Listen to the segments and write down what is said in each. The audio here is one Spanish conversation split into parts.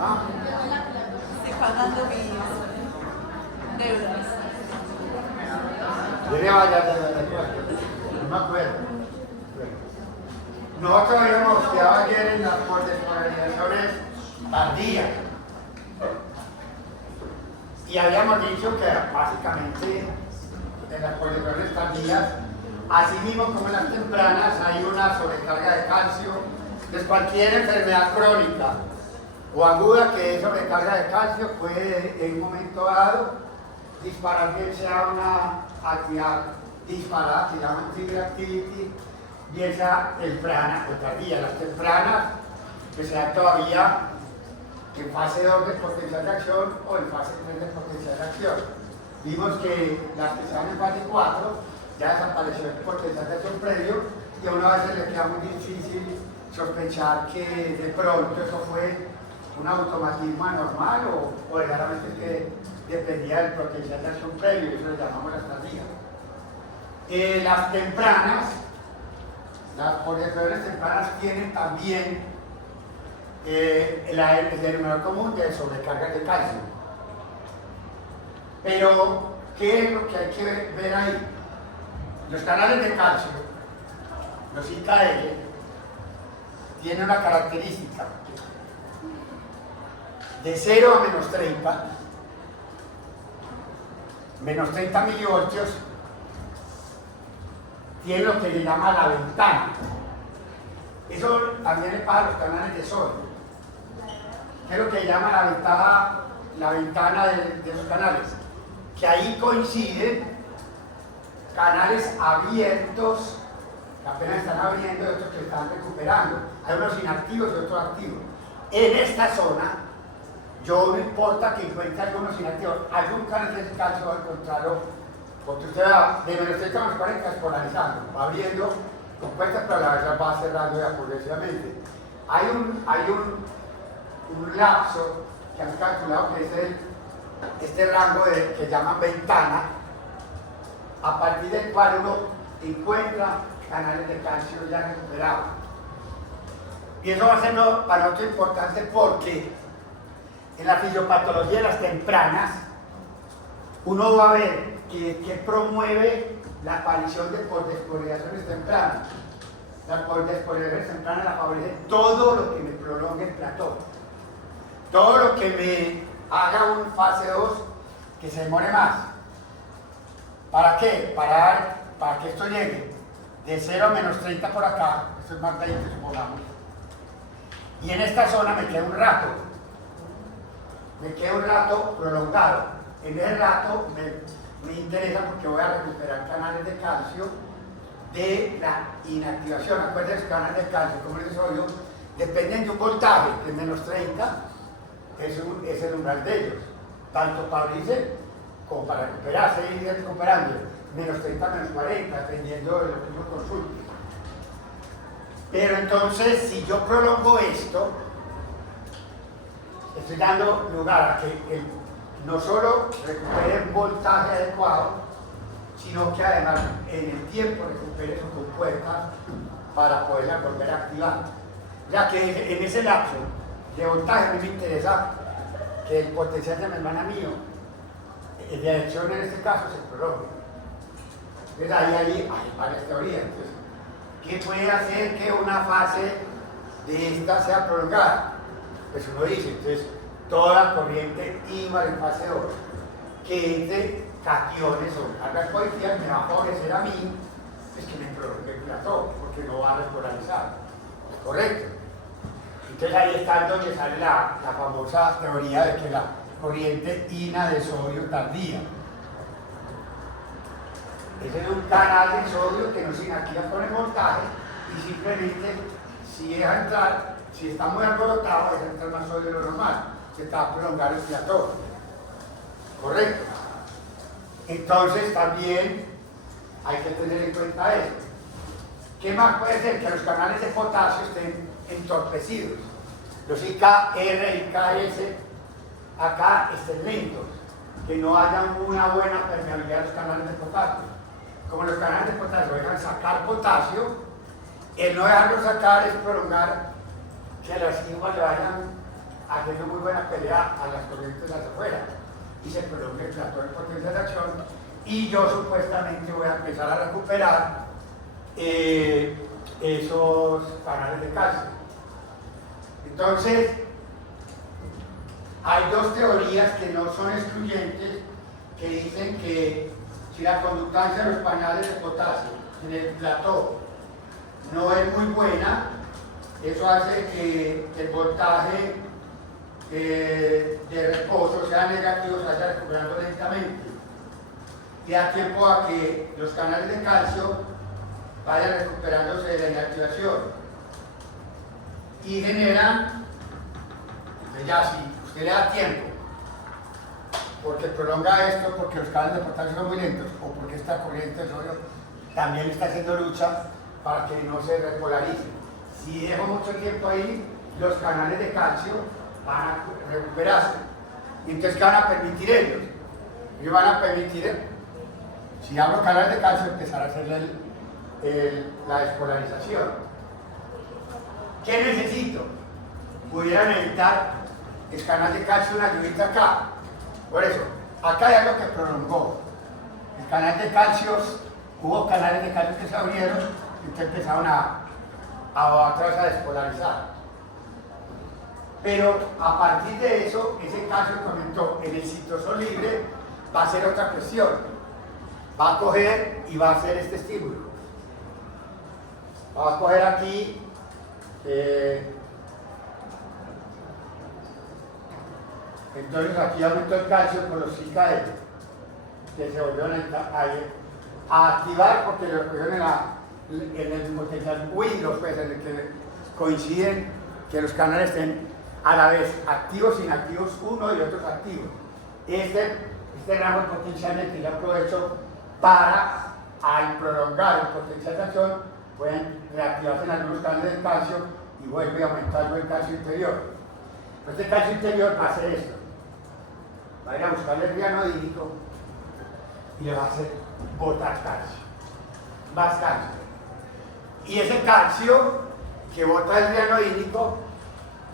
¿Ah? Estoy pagando mis deudas. Yo le vaya de acuerdo. No me acuerdo. Nosotros habíamos quedado ayer en las polarizaciones tardías. Y habíamos dicho que básicamente en las polarizaciones tardías, así mismo como en las tempranas, hay una sobrecarga de calcio. Entonces cualquier enfermedad crónica o aguda que es sobrecarga de calcio puede en un momento dado disparar bien sea una actividad disparada, que llaman trigger activity, bien sea temprana o tardía. Las tempranas que sean todavía en fase 2 de potencial de acción o en fase 3 de potencial de acción. Vimos que las que están en fase 4 ya desapareció el potencial de acción previo y a una vez le queda muy difícil sospechar que de pronto eso fue un automatismo anormal o verdaderamente que dependía del potencial de acción previo, y eso le llamamos las tardías. Las tempranas, las polarizaciones tempranas tienen también el denominador común de sobrecargas de calcio. Pero, ¿qué es lo que hay que ver ahí? Los canales de calcio, los IKL, tienen una característica de 0 a menos 30 milivoltios, tiene lo que le llama la ventana. Eso también es para los canales de sodio. ¿Qué es lo que llama la ventana de los canales? Que ahí coinciden canales abiertos, que apenas están abriendo, y otros que están recuperando. Hay unos inactivos y otros activos. En esta zona, yo no importa que encuentre algunos inactivos, algún canal de calcio va a encontrarlo, porque usted va de menos 30 a menos 40 polarizando, va abriendo compuestas, pero la verdad va cerrando ya progresivamente. Hay un lapso que han calculado que es este rango que llaman ventana, a partir del cual uno encuentra canales de calcio ya recuperados. Y eso va a ser para nosotros importante porque en la fisiopatología de las tempranas uno va a ver que promueve la aparición de despoliarizaciones tempranas. La despoliarizaciones tempranas la favorece todo lo que me prolongue el platón. Todo lo que me haga un fase 2 que se demore más. ¿Para qué? Para que esto llegue de 0 a menos 30 por acá, esto es más 20 supongamos, y en esta zona me queda un rato prolongado. En ese rato me interesa porque voy a recuperar canales de calcio de la inactivación. Acuérdense que los canales de calcio, como les sodio, dependen de un voltaje, que es menos 30, es el umbral de ellos, tanto para abrirse como para recuperarse y ir recuperando, menos 30, menos 40, dependiendo de lo que uno consulte. Pero entonces, si yo prolongo esto, estoy dando lugar a que no solo recupere un voltaje adecuado, sino que además en el tiempo recupere sus compuertas para poderla volver a activar. Ya que en ese lapso de voltaje a mí me interesa que el potencial de membrana mío, de acción en este caso, se prolongue. Entonces ahí hay varias teorías. Entonces, ¿qué puede hacer que una fase de esta sea prolongada? Pues uno dice, entonces, toda corriente ímar en fase 2 que entre cationes o cargas positivas me va a favorecer a mí, es que me prolongue el platón, porque no va a repolarizar. ¿Correcto? Entonces ahí está donde sale la famosa teoría de que la corriente ina de sodio tardía. Ese es un canal de sodio que no se inactiva con el voltaje y simplemente si deja entrar, si está muy alborotado, deja entrar más sodio de lo normal, se está a prolongar el platón. ¿Correcto? Entonces también hay que tener en cuenta esto. ¿Qué más puede ser? Que los canales de potasio estén entorpecidos. Los IKR y IKS acá estén lentos, que no haya una buena permeabilidad de los canales de potasio. Como los canales de potasio dejan sacar potasio, el no dejarlo sacar es prolongar que las esquimas le vayan haciendo muy buena pelea a las corrientes hacia afuera y se prolongue el plató de potencia de acción, y yo supuestamente voy a empezar a recuperar esos canales de calcio. Entonces, hay dos teorías que no son excluyentes, que dicen que si la conductancia de los canales de potasio en el plató no es muy buena, eso hace que el voltaje de reposo sea negativo, se vaya recuperando lentamente, y da tiempo a que los canales de calcio vayan recuperándose de la inactivación y generan, ya si usted le da tiempo, porque prolonga esto, porque los canales de potasio son muy lentos, o porque esta corriente de sodio también está haciendo lucha para que no se repolarice. Si dejo mucho tiempo ahí, los canales de calcio van a recuperarse. Y entonces, ¿qué van a permitir ellos? Ellos van a permitir, si abro canales de calcio, empezar a hacerle la despolarización. ¿Qué necesito? Pudieran necesitar el canal de calcio, una ayudita acá. Por eso, acá hay algo que prolongó. El canal de calcio, hubo canales de calcio que se abrieron y que empezaron a otra vez a despolarizar. Pero a partir de eso, ese calcio comentó en el citosol libre, va a hacer otra presión. Va a coger y va a hacer este estímulo. Va a coger aquí entonces aquí aumentó el calcio por los IKL, que se volvieron a activar porque lo cogieron en el potencial Windows, pues, en el que coinciden que los canales estén a la vez activos, inactivos, uno y otros activos. Este rango potencialmente ya aprovecho para, al prolongar el potencial de acción, pueden reactivarse en algunos canales de calcio y vuelve aumentando el calcio interior. Este calcio interior va a hacer esto. Va a ir a buscar el rianodínico y le va a hacer botar calcio, más calcio. Y ese calcio que bota el rianodínico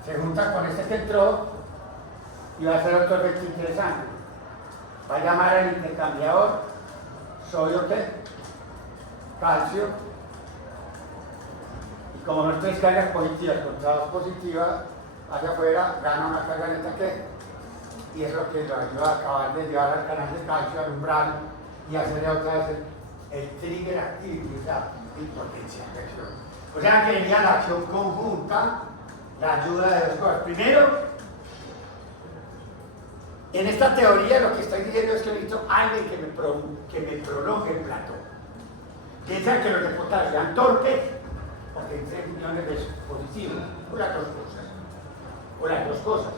se junta con este que entró y va a hacer otro efecto interesante. Va a llamar al intercambiador sodio ¿qué? Calcio, y como no tres cargas positivas contra dos positivas hacia afuera, gana una carga neta que, y eso es lo que lo ayuda a acabar de llevar al canal de calcio al umbral y hacerle otra vez el trigger activity, o sea, impotencia de acción. O sea que venía la acción conjunta, la ayuda de dos cosas. Primero, en esta teoría lo que estoy diciendo es que necesito alguien que me prolongue el plató. Piensa que los de potasio sean torpes, porque hay uniones de positivos, o las dos cosas.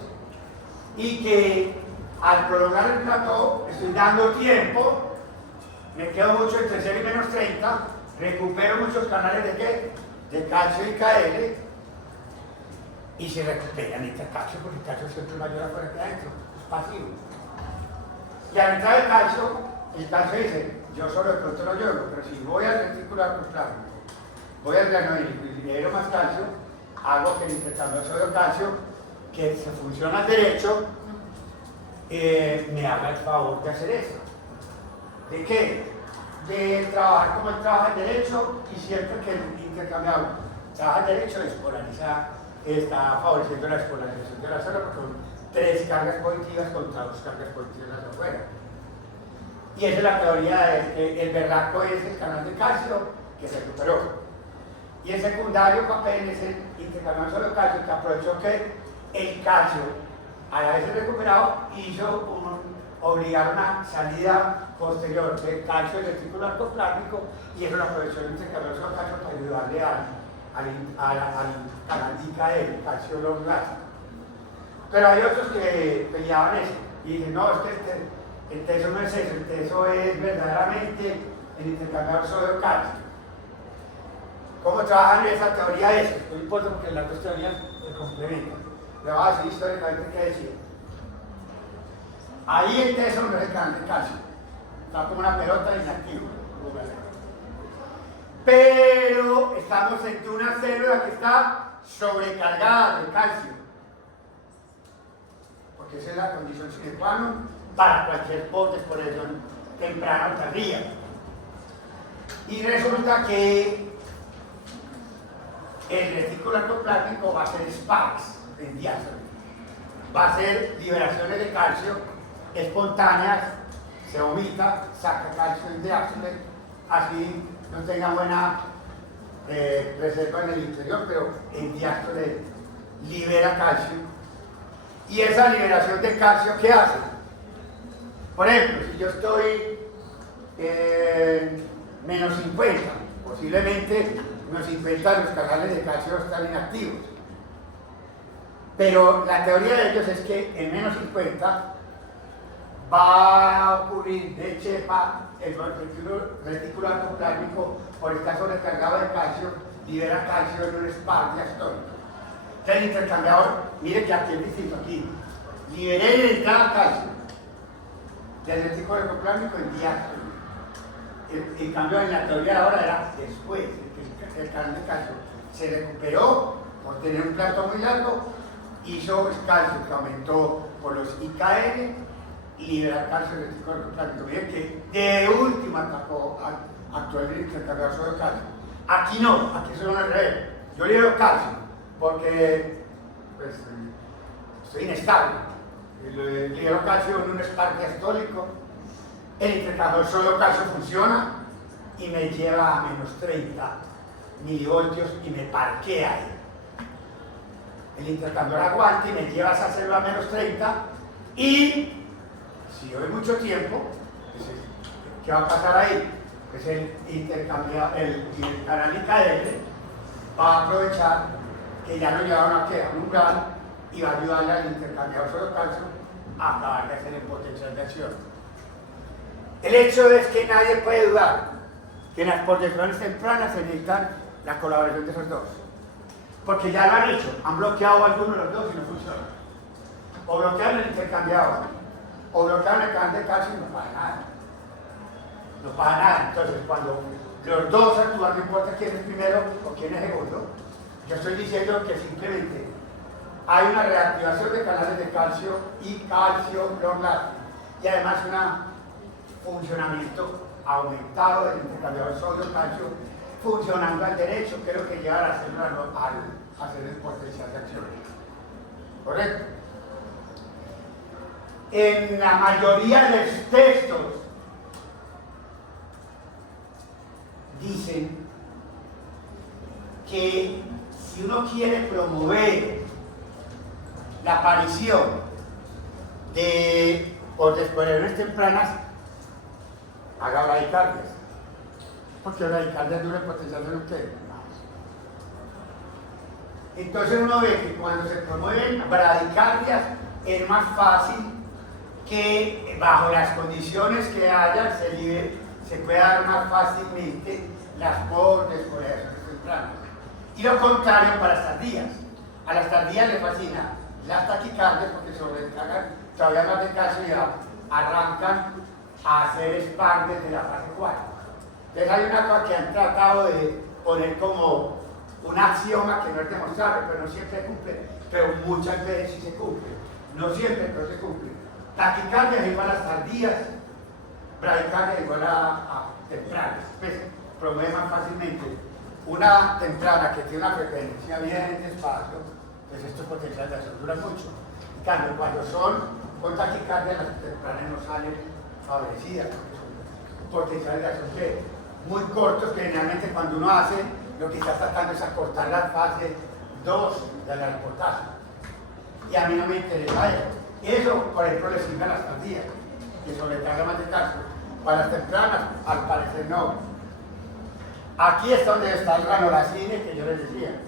Y que al prolongar el plató estoy dando tiempo, me quedo mucho entre 0 y menos 30, recupero muchos canales de ¿qué? De calcio y KL, y se recuperan este calcio, porque el calcio siempre es mayor afuera que adentro, es pasivo. Y al entrar el calcio dice, yo solo de pronto lo llevo, pero si voy al reticular plasmático, voy al rianodínico y libero más calcio, hago que el intercambio sodio-calcio, que se funciona al derecho, me haga el favor de hacer eso. ¿De qué? De trabajar como él trabaja el derecho, y siempre que el intercambiador trabaja el derecho, despolariza, está favoreciendo la despolarización de la célula, porque son tres cargas positivas contra dos cargas positivas hacia afuera. Y esa es la teoría de que el berraco es el canal de calcio que se recuperó. Y el secundario papel es el intercambiador solo calcio, que aprovechó que el calcio, a la vez recuperado, obligar una salida posterior del calcio del retículo artoplástico, y eso lo aprovechó el intercambiador solo calcio para ayudarle al canal IKL, calcio long lasting. Pero hay otros que peleaban eso y dicen, no, es que el teso no es eso, el teso es verdaderamente el intercambiador sodio-calcio. ¿Cómo trabajan esa teoría eso? No importa porque las dos teorías se complementan. Le voy a decir históricamente qué decía. Ahí el teso no es el canal de calcio, está como una pelota inactiva. Pero estamos entre una célula que está sobrecargadas de calcio, porque esa es la condición sine qua non para cualquier postdescoriación temprana o tardía. Y resulta que el retículo endoplásmico va a ser spikes en diástole, va a ser liberaciones de calcio espontáneas, se vomita, saca calcio en diástole, así no tenga buena reserva en el interior, pero en diástole libera calcio. Y esa liberación de calcio, ¿qué hace? Por ejemplo, si yo estoy menos 50, posiblemente menos 50 los canales de calcio están inactivos. Pero la teoría de ellos es que en menos 50 va a ocurrir de chepa el retículo endoplásmico por estar sobrecargado de calcio, libera calcio en un spike diastólico. El intercambiador, mire que aquí es distinto, aquí liberé el entrada calcio del retículo endoplásmico en diástole. En cambio, en la teoría de ahora era después, el canal de calcio se recuperó por tener un plato muy largo, hizo calcio que aumentó por los IKN y liberar calcio del retículo endoplásmico. Miren que de última actuó el intercambiador sobre calcio. Aquí no, aquí solo al revés. Yo libero calcio porque pues, estoy inestable. Libero calcio en un spike diastólico. El intercambiador solo calcio funciona y me lleva a menos 30 milivoltios y me parquea ahí. El intercambiador aguanta y me lleva a esa célula a menos 30 y si doy mucho tiempo, ¿qué va a pasar ahí? Pues el canal IKL va a aprovechar que ya lo llevaron aquí a un umbral y va a ayudarle al intercambiador solo calcio a acabar de hacer el potencial de acción. El hecho es que nadie puede dudar que en las postdescoriaciones tempranas se necesitan la colaboración de esos dos. Porque ya lo han hecho, han bloqueado algunos de los dos y no funciona. O bloquean el intercambiador, o bloquean el canal de calcio y no pasa nada. No pasa nada. Entonces, cuando los dos actúan, no importa quién es primero o quién es segundo, yo estoy diciendo que simplemente hay una reactivación de canales de calcio y calcio long lasting. Y además un funcionamiento aumentado del intercambiador sodio-calcio funcionando al derecho, que es lo que lleva a la célula al hacer el potencial de acción. ¿Correcto? En la mayoría de los textos dicen que si uno quiere promover la aparición de postdescoriaciones tempranas, haga bradicardias. Porque bradicardia dura el potencial de usted. Entonces uno ve que cuando se promueven bradicardias es más fácil que bajo las condiciones que haya se pueda dar más fácilmente las postdescoriaciones tempranas. Y lo contrario para las tardías. A las tardías les fascina las taquicardias porque sobrecargan todavía más de calcio y arrancan a hacer spam desde la fase 4. Entonces hay una cosa que han tratado de poner como un axioma que no es demostrable, pero no siempre cumple, pero muchas veces sí se cumple. No siempre, pero se cumple. Taquicardia es igual a las tardías, bradicardia es igual a tempranas. Pues promueve más fácilmente una temprana que tiene una frecuencia bien despacio, pues estos potenciales de acción duran mucho. En cambio, cuando son con taquicardia, las tempranas no salen favorecidas, porque son potenciales de acción que muy cortos, que generalmente cuando uno hace, lo que está tratando es acortar la fase 2 de la reportaje. Y a mí no me interesa eso. Eso, por ejemplo, le sirve a las tardías, que sobrecarga más de calcio. Para las tempranas, al parecer no. Aquí es donde está el ranolacine que yo les decía.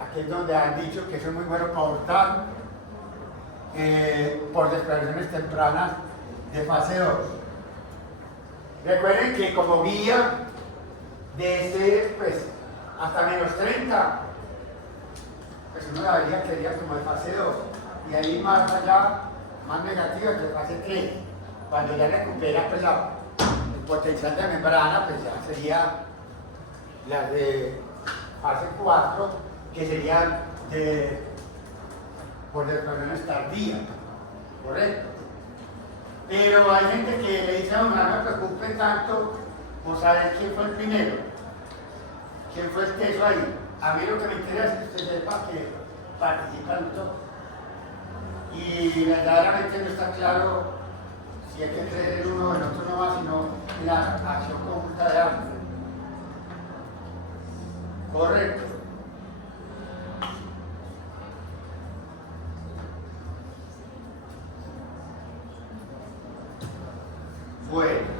Aquí es donde han dicho que eso es muy bueno para abortar por desclaraciones tempranas de fase 2. Recuerden que como guía desde pues, hasta menos 30, pues uno la vería que sería como de fase 2. Y ahí más allá, más negativa que fase 3. Cuando ya recupera pues, el potencial de membrana, pues ya sería la de fase 4, que sería por desconexiones tardías, ¿correcto? Pero hay gente que le dice a uno, no me preocupe tanto por saber quién fue el primero, quién fue el teso ahí. A mí lo que me interesa es que usted sepa que participan todos. Y verdaderamente no está claro si hay que creer en uno o en otro no va, sino en la acción conjunta de ambos. Correcto. Bueno.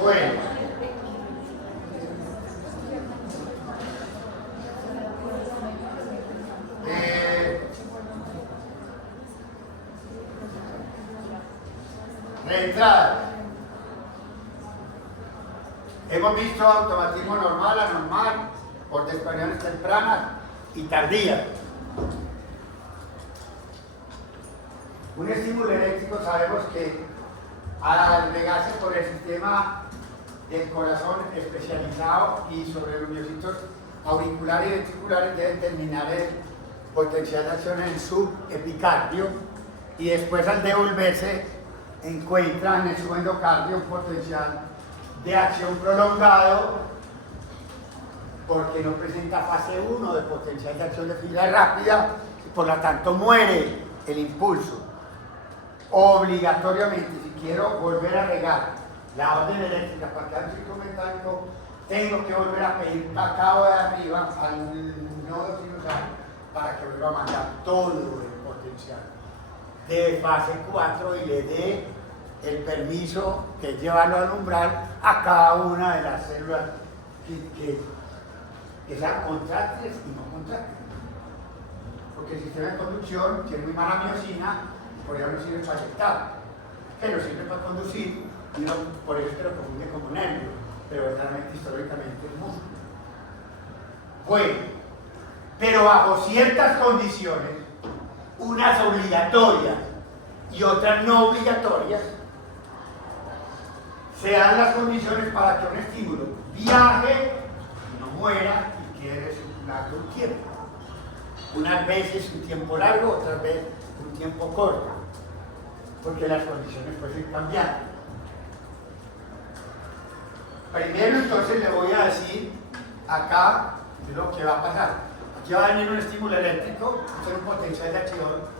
Bueno, reentrada. Hemos visto automatismo normal, anormal, por desconexiones tempranas y tardías. Un estímulo eléctrico sabemos que al regarse por el sistema del corazón especializado y sobre los miocitos auriculares y ventriculares deben terminar el potencial de acción en su epicardio y después al devolverse encuentra en el subendocardio un potencial de acción prolongado porque no presenta fase 1 de potencial de acción de fila rápida y por lo tanto muere el impulso. Obligatoriamente, si quiero volver a regar la orden eléctrica para crear un ciclo metálico, tengo que volver a pedir cacao de arriba al nodo sinusal para que vuelva a mandar todo el potencial de fase 4 y le dé el permiso que es llevarlo al umbral a cada una de las células que sean contráctiles y no contráctiles. Porque el sistema de conducción tiene muy mala miocina, por eso no sirve para inyectar, pero sirve para conducir, y no, por eso se lo confunde como nervio, pero verdaderamente históricamente es músculo. Bueno, pero bajo ciertas condiciones, unas obligatorias y otras no obligatorias, se dan las condiciones para que un estímulo viaje, no muera y quede circulando un tiempo. Unas veces un tiempo largo, otras veces un tiempo corto, porque las condiciones pueden ir cambiando. Primero entonces le voy a decir acá lo que va a pasar. Aquí va a venir un estímulo eléctrico, esto es un potencial de acción.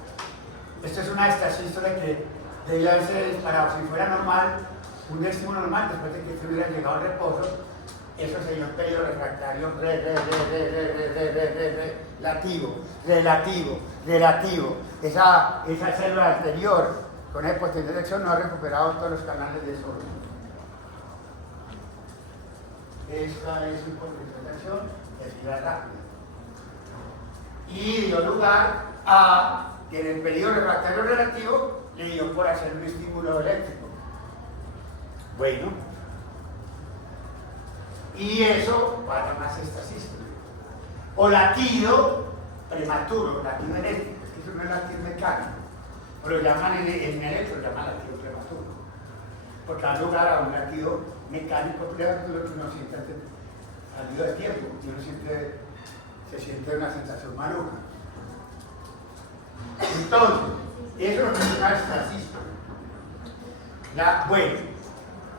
Esto es una estasístole que debía haberse disparado. Si fuera normal, un estímulo normal, después de que se hubiera llegado al reposo, eso sería un periodo refractario relativo. Esa célula anterior con el potencial de acción no ha recuperado todos los canales de sodio. Esta es un potencial de acción de fibra rápida. Y dio lugar a que en el periodo refractario relativo le dio por hacer un estímulo eléctrico. Bueno, y eso va a llamarse estasístole. O latido prematuro, latido eléctrico, es que eso no es latido mecánico, pero llaman en electro, llaman latido prematuro. porque da lugar a un latido mecánico, pero es lo que uno siente salido del tiempo, y uno se siente una sensación maluca. Entonces, eso es lo que es una extrasístole. Bueno,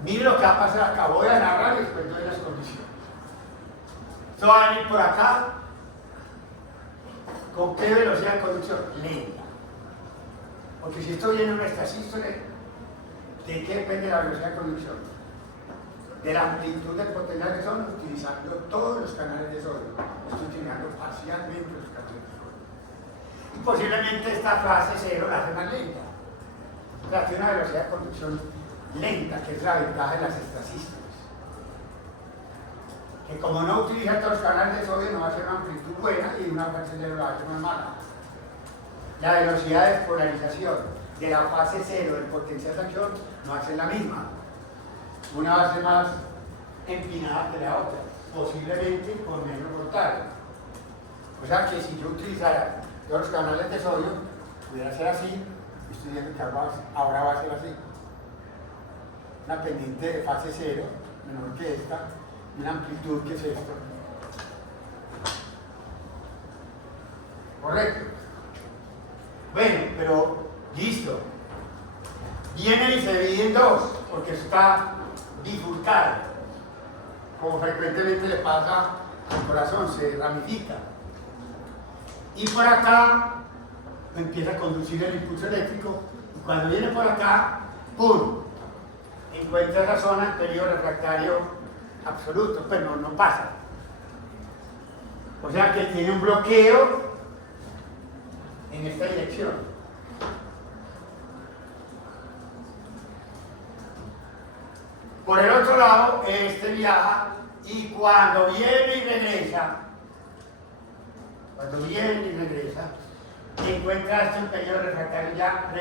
mire lo que ha pasado acá, voy a narrar y después doy las condiciones. Esto va a venir por acá. ¿Con qué velocidad de conducción? Lenta. Porque si esto viene en una extrasístole, ¿de qué depende la velocidad de conducción? De la amplitud del potencial de sodio, utilizando todos los canales de sodio. Estoy utilizando parcialmente los canales de sodio. Y posiblemente esta fase cero la hace más lenta. O sea, tiene una velocidad de conducción lenta, que es la ventaja de las extrasístoles. Que como no utiliza todos los canales de sodio, no va a ser una amplitud buena y una fase cero la va a ser más mala. La velocidad de despolarización de la fase cero del potencial de acción no va a ser la misma. Una va a ser más empinada que la otra, posiblemente con menos voltaje. O sea que si yo utilizara todos los canales de sodio, pudiera ser así. Estoy viendo que ahora va a ser así. Una pendiente de fase cero, menor que esta, y una amplitud que es esto. Correcto. Bueno, pero listo. Viene y se divide en dos, porque está bifurcado. Como frecuentemente le pasa al corazón, se ramifica. Y por acá empieza a conducir el impulso eléctrico, y cuando viene por acá, ¡pum!, encuentra esa zona anterior refractario absoluto, pero no pasa. O sea que tiene un bloqueo en esta dirección. Por el otro lado, este viaja, y cuando viene y regresa, encuentra este periodo refractario ya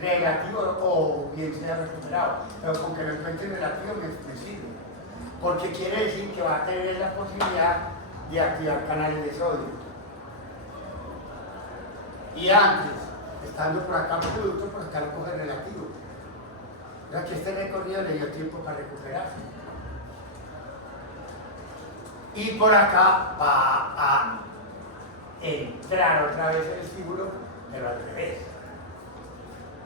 relativo, o bien sea recuperado, pero con que lo encuentre relativo me sirve, porque quiere decir que va a tener la posibilidad de activar canales de sodio. Y antes, estando por acá absoluto, por acá lo coge relativo. O sea que este recorrido le dio tiempo para recuperarse. Y por acá va a entrar otra vez el estímulo, pero al revés.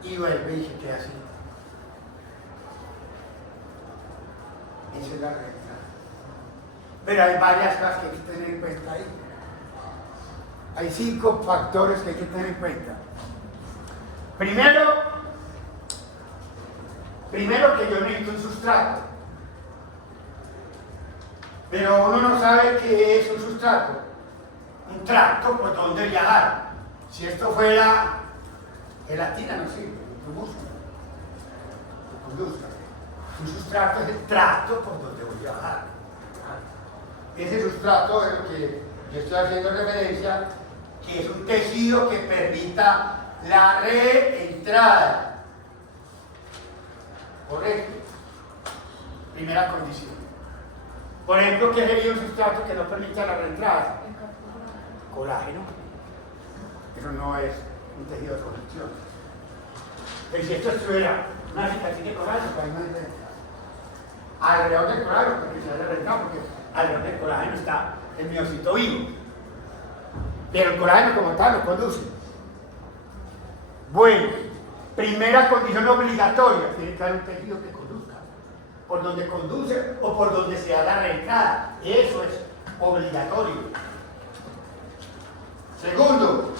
Y vuelve y se queda así. Esa es la regla. Pero hay varias cosas que hay que tener en cuenta ahí. Hay 5 factores que hay que tener en cuenta. Primero que yo necesito un sustrato. Pero uno no sabe qué es un sustrato. Un tracto por donde viajar. Si esto fuera gelatina, no sirve, tu músculo. Tu conduzca. Un sustrato es el tracto por donde voy a viajar. Ese sustrato es lo que yo estoy haciendo referencia, que es un tejido que permita la reentrada. Correcto. Primera condición. Por ejemplo, ¿qué sería un sustrato que no permita la reentrada? Colágeno. Eso no es un tejido de conexión. Pero si esto estuviera una cicatriz de colágeno, pues ahí no hay reentrada. Alrededor del colágeno, porque se ha reentrado, porque alrededor del colágeno está el miocito vivo. Pero el colágeno como tal lo conduce. Bueno, primera condición obligatoria, tiene que haber un tejido que conduzca. Por donde conduce o por donde se da la reentrada. Eso es obligatorio. Segundo,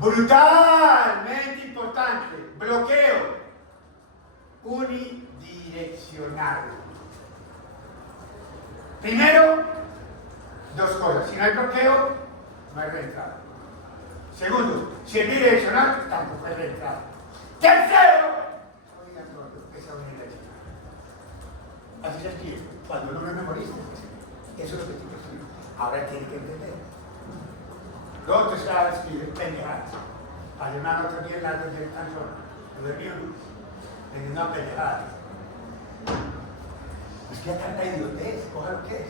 brutalmente importante, bloqueo unidireccional. Primero, dos cosas. Si no hay bloqueo, no hay reentrada. Segundo, si es bidireccional, tampoco hay reentrada. Tercero, esa unidireccional. Así se escribe. Cuando uno no es memorista, eso es lo que tiene que escribir. Ahora tiene que entender. Lo otro se va a escribir pendejadas. Hacer una nota bien larga de canción. Lo de mío, teniendo una pendejada. Es que acá la idiotez, coja lo que es.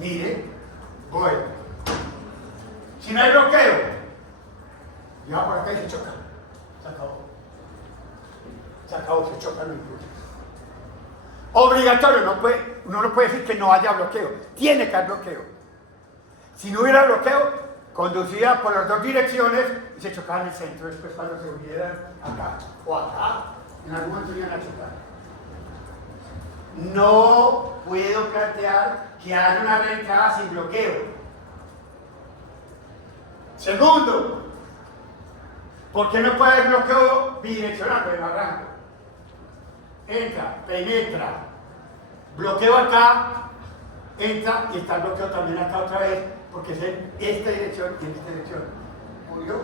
Mire, bueno. Si no hay bloqueo, ya por acá y se choca. Se acabó. Se acabó, se chocan los impulsos. Obligatorio, uno no puede decir que no haya bloqueo. Tiene que haber bloqueo. Si no hubiera bloqueo, conducía por las dos direcciones y se chocaban en el centro. Después cuando se unieran acá o acá, en algún momento iban a chocar. No puedo plantear que haya una reentrada sin bloqueo. Segundo, ¿por qué no puede haber bloqueo bidireccional? Pues no arranco. Entra, penetra, bloqueo acá, entra y está el bloqueo también acá otra vez, porque es en esta dirección y en esta dirección. ¿Murió?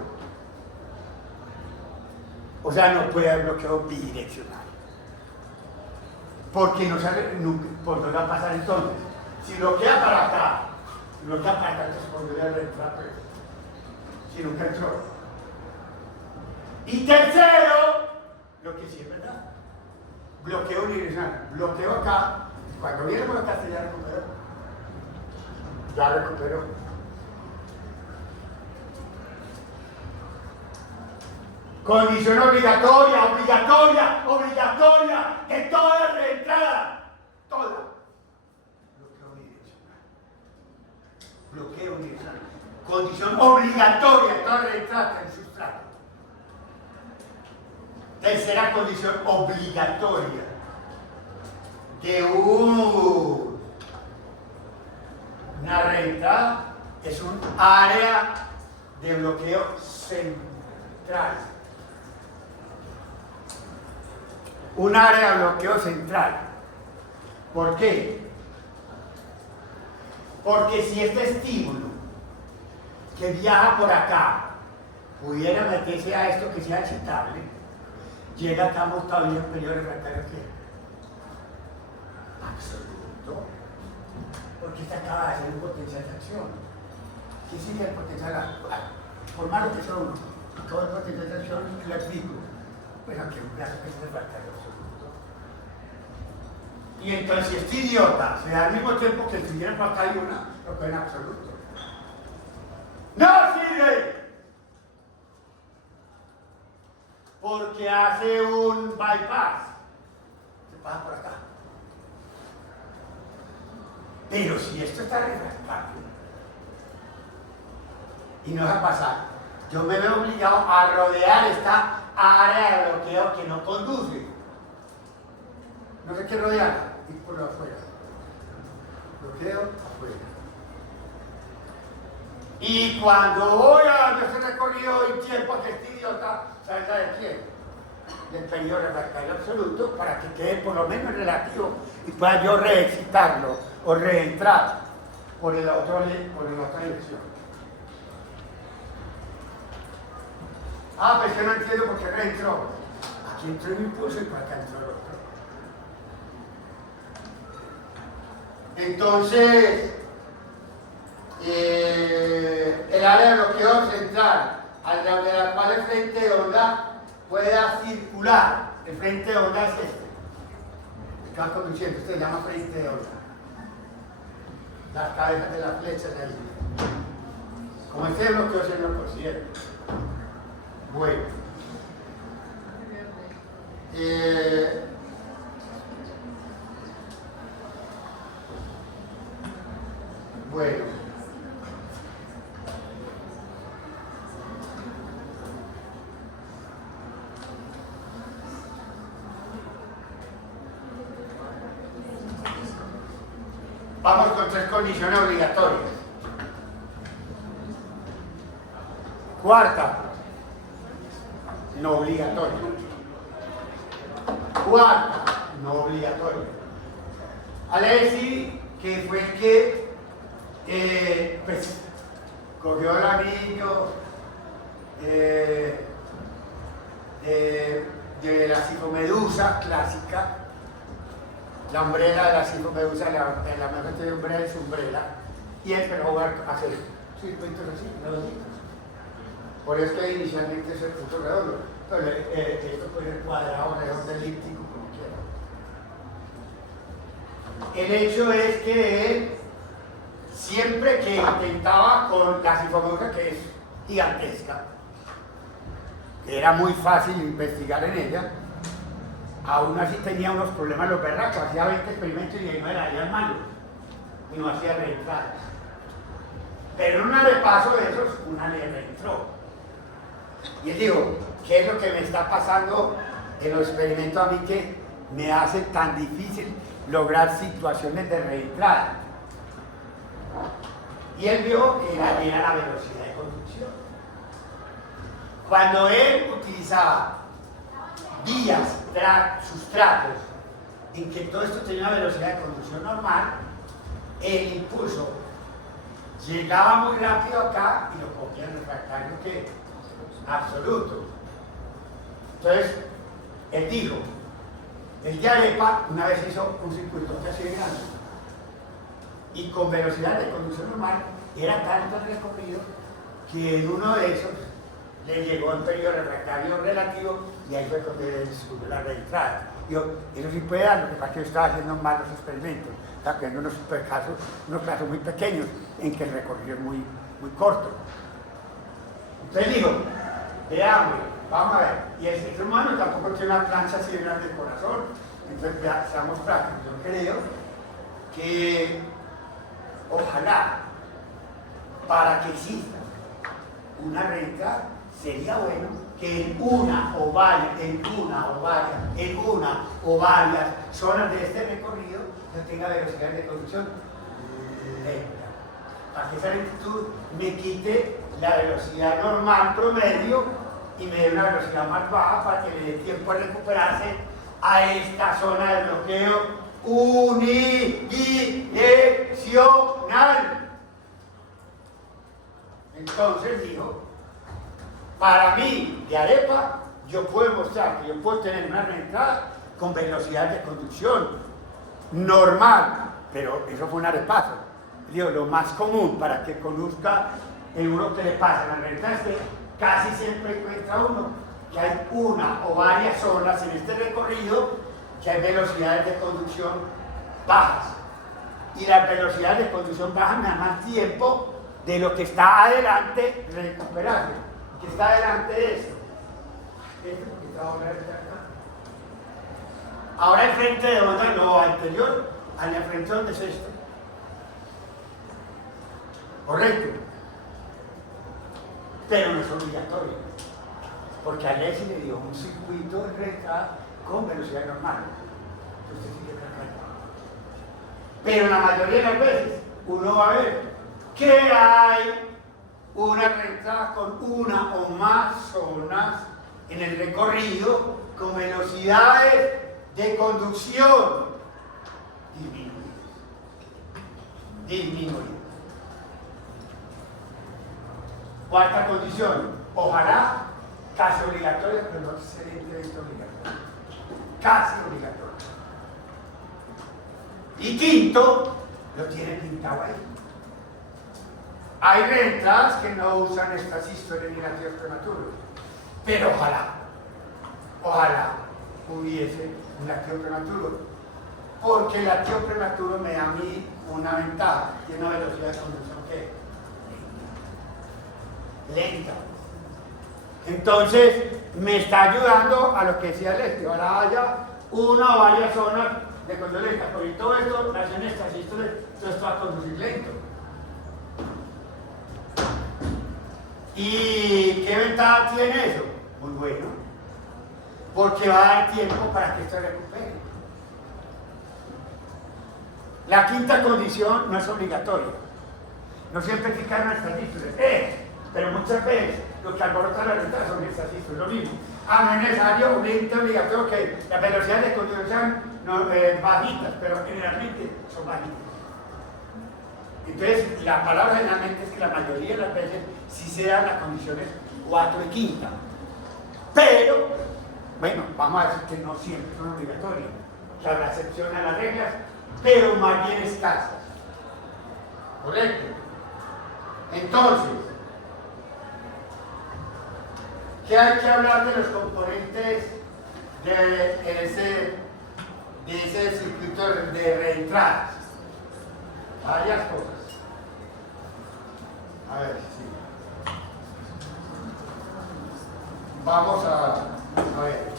O sea, no puede haber bloqueo bidireccional. Porque no sale nunca, ¿por dónde va a pasar entonces? Si bloquea para acá, bloquea para acá, entonces ¿por dónde va a entrar? Pues, si nunca entró. Y tercero, lo que sí es verdad. Bloqueo unidireccional, bloqueo acá, cuando viene por acá se ya recuperó. Ya recuperó. Condición obligatoria, obligatoria, obligatoria, de toda reentrada, toda. Bloqueo unidireccional. Bloqueo unidireccional. Condición obligatoria de toda reentrada en sustrato. Tercera condición obligatoria de una reentrada es un área de bloqueo central. Un área de bloqueo central. ¿Por qué? Porque si este estímulo que viaja por acá pudiera meterse a esto que sea excitable, llega acá mostrado y el periodo refractario que absoluto, porque esta acaba de ser un potencial de acción. ¿Qué sigue el potencial de acción? Por malo que son, todo el potencial de acción lo explico. Pues aunque un plazo que es refractario absoluto. Y entonces, si este idiota se da al mismo tiempo que si viene para acá hay una, lo que en absoluto. ¡No sirve! Porque hace un bypass. Se pasa por acá. Pero si esto está refractario y no deja pasar, yo me veo obligado a rodear esta área de bloqueo que no conduce. No sé qué rodear, ir por afuera. Bloqueo afuera. Y cuando voy a dar ese recorrido en tiempo que este idiota salga de quién? Del periodo refractario absoluto, para que quede por lo menos relativo y pueda yo reexcitarlo o reentrar por la otra dirección. Ah, pues yo no entiendo por qué reentró. Aquí entró un impulso y para acá entró el otro. Entonces, el área de bloqueo central, alrededor de la cual el frente de onda pueda circular. El frente de onda es este. El campo conduciente, este se llama frente de onda. Las cabezas de las flechas de ahí. Como este bloqueo se lo considera. Bueno. Bueno. Vamos con tres condiciones obligatorias. Cuarta, no obligatoria. Cuarta, no obligatoria. Alessi, que fue el que pues, cogió el anillo de la cifomedusa clásica, la umbrella de la cifomedusa, la mejor de umbrella es umbrella, y empezó a jugar a hacer circuitos así, redonditos. Por eso que inicialmente se puso redondo. Entonces, esto puede ser cuadrado, redondo, elíptico, como quiera. El hecho es que él, siempre que intentaba con la cifomedusa, que es gigantesca, era muy fácil investigar en ella. Aún así tenía unos problemas los berracos, hacía 20 experimentos y no era malo, y no hacía reentradas. Pero en una de paso de esos, una le reentró. Y él dijo, ¿qué es lo que me está pasando en los experimentos a mí que me hace tan difícil lograr situaciones de reentrada? Y él vio que era la velocidad de conducción. Cuando él utilizaba vías, sustratos, en que todo esto tenía una velocidad de conducción normal, el impulso llegaba muy rápido acá y lo copia el refractario que absoluto. Entonces, él dijo, el de Arepa una vez hizo un circuito así de grande y con velocidad de conducción normal era tanto el recorrido que en uno de esos le llegó el periodo refractario relativo y ahí fue donde descubrió la reentrada. Yo, eso sí puede dar, lo que pasa es que yo estaba haciendo malos experimentos, estaba haciendo unos casos muy pequeños en que el recorrido es muy corto. Entonces digo, veamos, vamos a ver, y el ser humano tampoco tiene una plancha así de grande de corazón, entonces seamos prácticos. Yo creo que ojalá para que exista una reentrada sería bueno que en una o varias zonas de este recorrido yo tenga velocidad de conducción lenta, para que esa lentitud me quite la velocidad normal promedio y me dé una velocidad más baja para que le dé tiempo a recuperarse a esta zona de bloqueo unidireccional. Entonces digo, para mí, de Arepa, yo puedo mostrar que yo puedo tener una reentrada con velocidad de conducción normal, pero eso fue un arepazo. Digo, lo más común para que conozca el uno que le pasa en la reentrada es que casi siempre encuentra uno que hay una o varias zonas en este recorrido que hay velocidades de conducción bajas. Y las velocidades de conducción bajas me dan más tiempo de lo que está adelante recuperarse. Que está delante de esto. Ahora el frente de onda, lo anterior, al de frente donde es esto. Correcto. Pero no es obligatorio. Porque a Alexis le dio un circuito de reentrada con velocidad normal. Entonces sí que pero la mayoría de las veces uno va a ver que hay una reentrada con una o más zonas en el recorrido con velocidades de conducción disminuidas. Cuarta condición, ojalá casi obligatoria, pero no excelentemente obligatoria. Casi obligatoria. Y quinto, lo tiene pintado ahí. Hay reentradas que no usan estas historias ni latidos prematuros, pero ojalá hubiese un latido prematuro, porque el latido prematuro me da a mí una ventaja, tiene una velocidad de conducción que lenta. Entonces, me está ayudando a lo que decía el ahora haya una o varias zonas de conducción lenta, porque todo esto, nació en estas historias, todo esto va a conducir lento. ¿Y qué ventaja tiene eso? Muy bueno, porque va a dar tiempo para que esto recupere. La quinta condición no es obligatoria. No siempre fijan nuestras historias, pero muchas veces lo que alborota la renta son estas historias, lo mismo. No es necesario, obligatorio que las velocidades de conducción sean bajitas, pero generalmente son bajitas. Entonces, la palabra generalmente es que la mayoría de las veces sí se dan las condiciones 4 y quinta. Pero, bueno, vamos a decir que no siempre son obligatorias. Que habrá excepción a las reglas, pero más bien escasas. ¿Correcto? Entonces, ¿qué hay que hablar de los componentes de ese circuito de reentradas? Varias cosas. A ver, sí. Vamos a ver.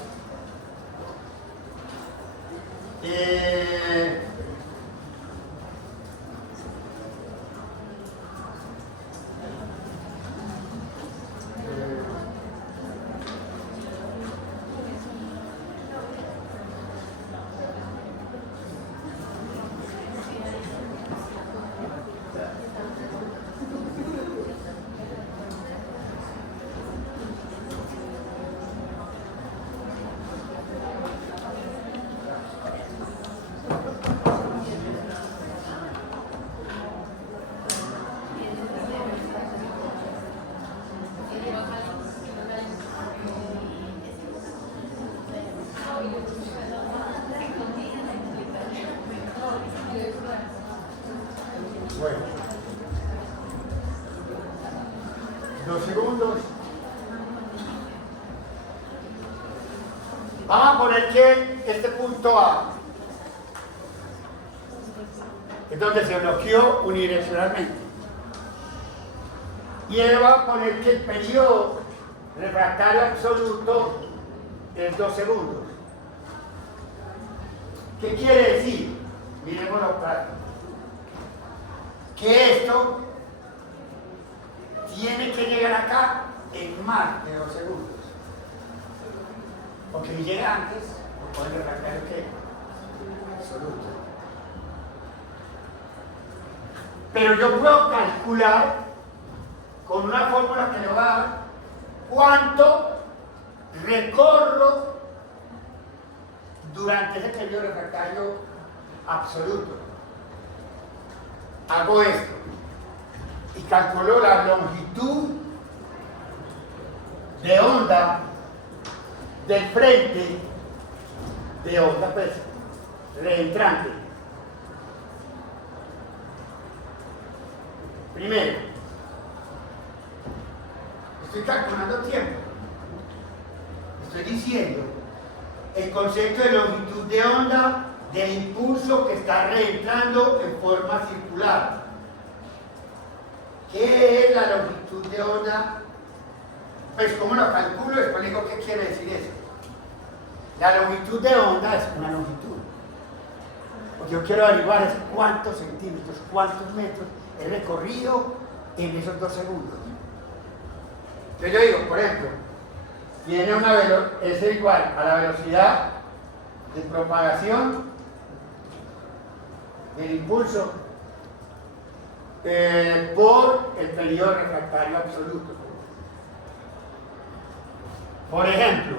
Bueno, 2 segundos. Vamos a poner que este punto A es donde se bloqueó unidireccionalmente. Y él va a poner que el periodo refractario absoluto es 2 segundos. ¿Qué quiere decir? Miremoslo práctico. Que esto tiene que llegar acá en más de 2 segundos. Porque si llega antes, lo pueden refractar el qué? Absoluto. Pero yo puedo calcular con una fórmula que le va a dar cuánto recorro durante ese periodo refractario absoluto. Hago esto y calculo la longitud de onda del frente de onda pues, reentrante. Primero, estoy calculando tiempo. Estoy diciendo el concepto de longitud de onda del impulso que está reentrando en forma circular. ¿Qué es la longitud de onda? Pues cómo lo calculo, después digo qué quiere decir eso. La longitud de onda es una longitud. Lo que yo quiero averiguar es cuántos centímetros, cuántos metros he recorrido en esos 2 segundos. Entonces yo digo, por ejemplo, tiene una es igual a la velocidad de propagación del impulso por el periodo refractario absoluto. Por ejemplo,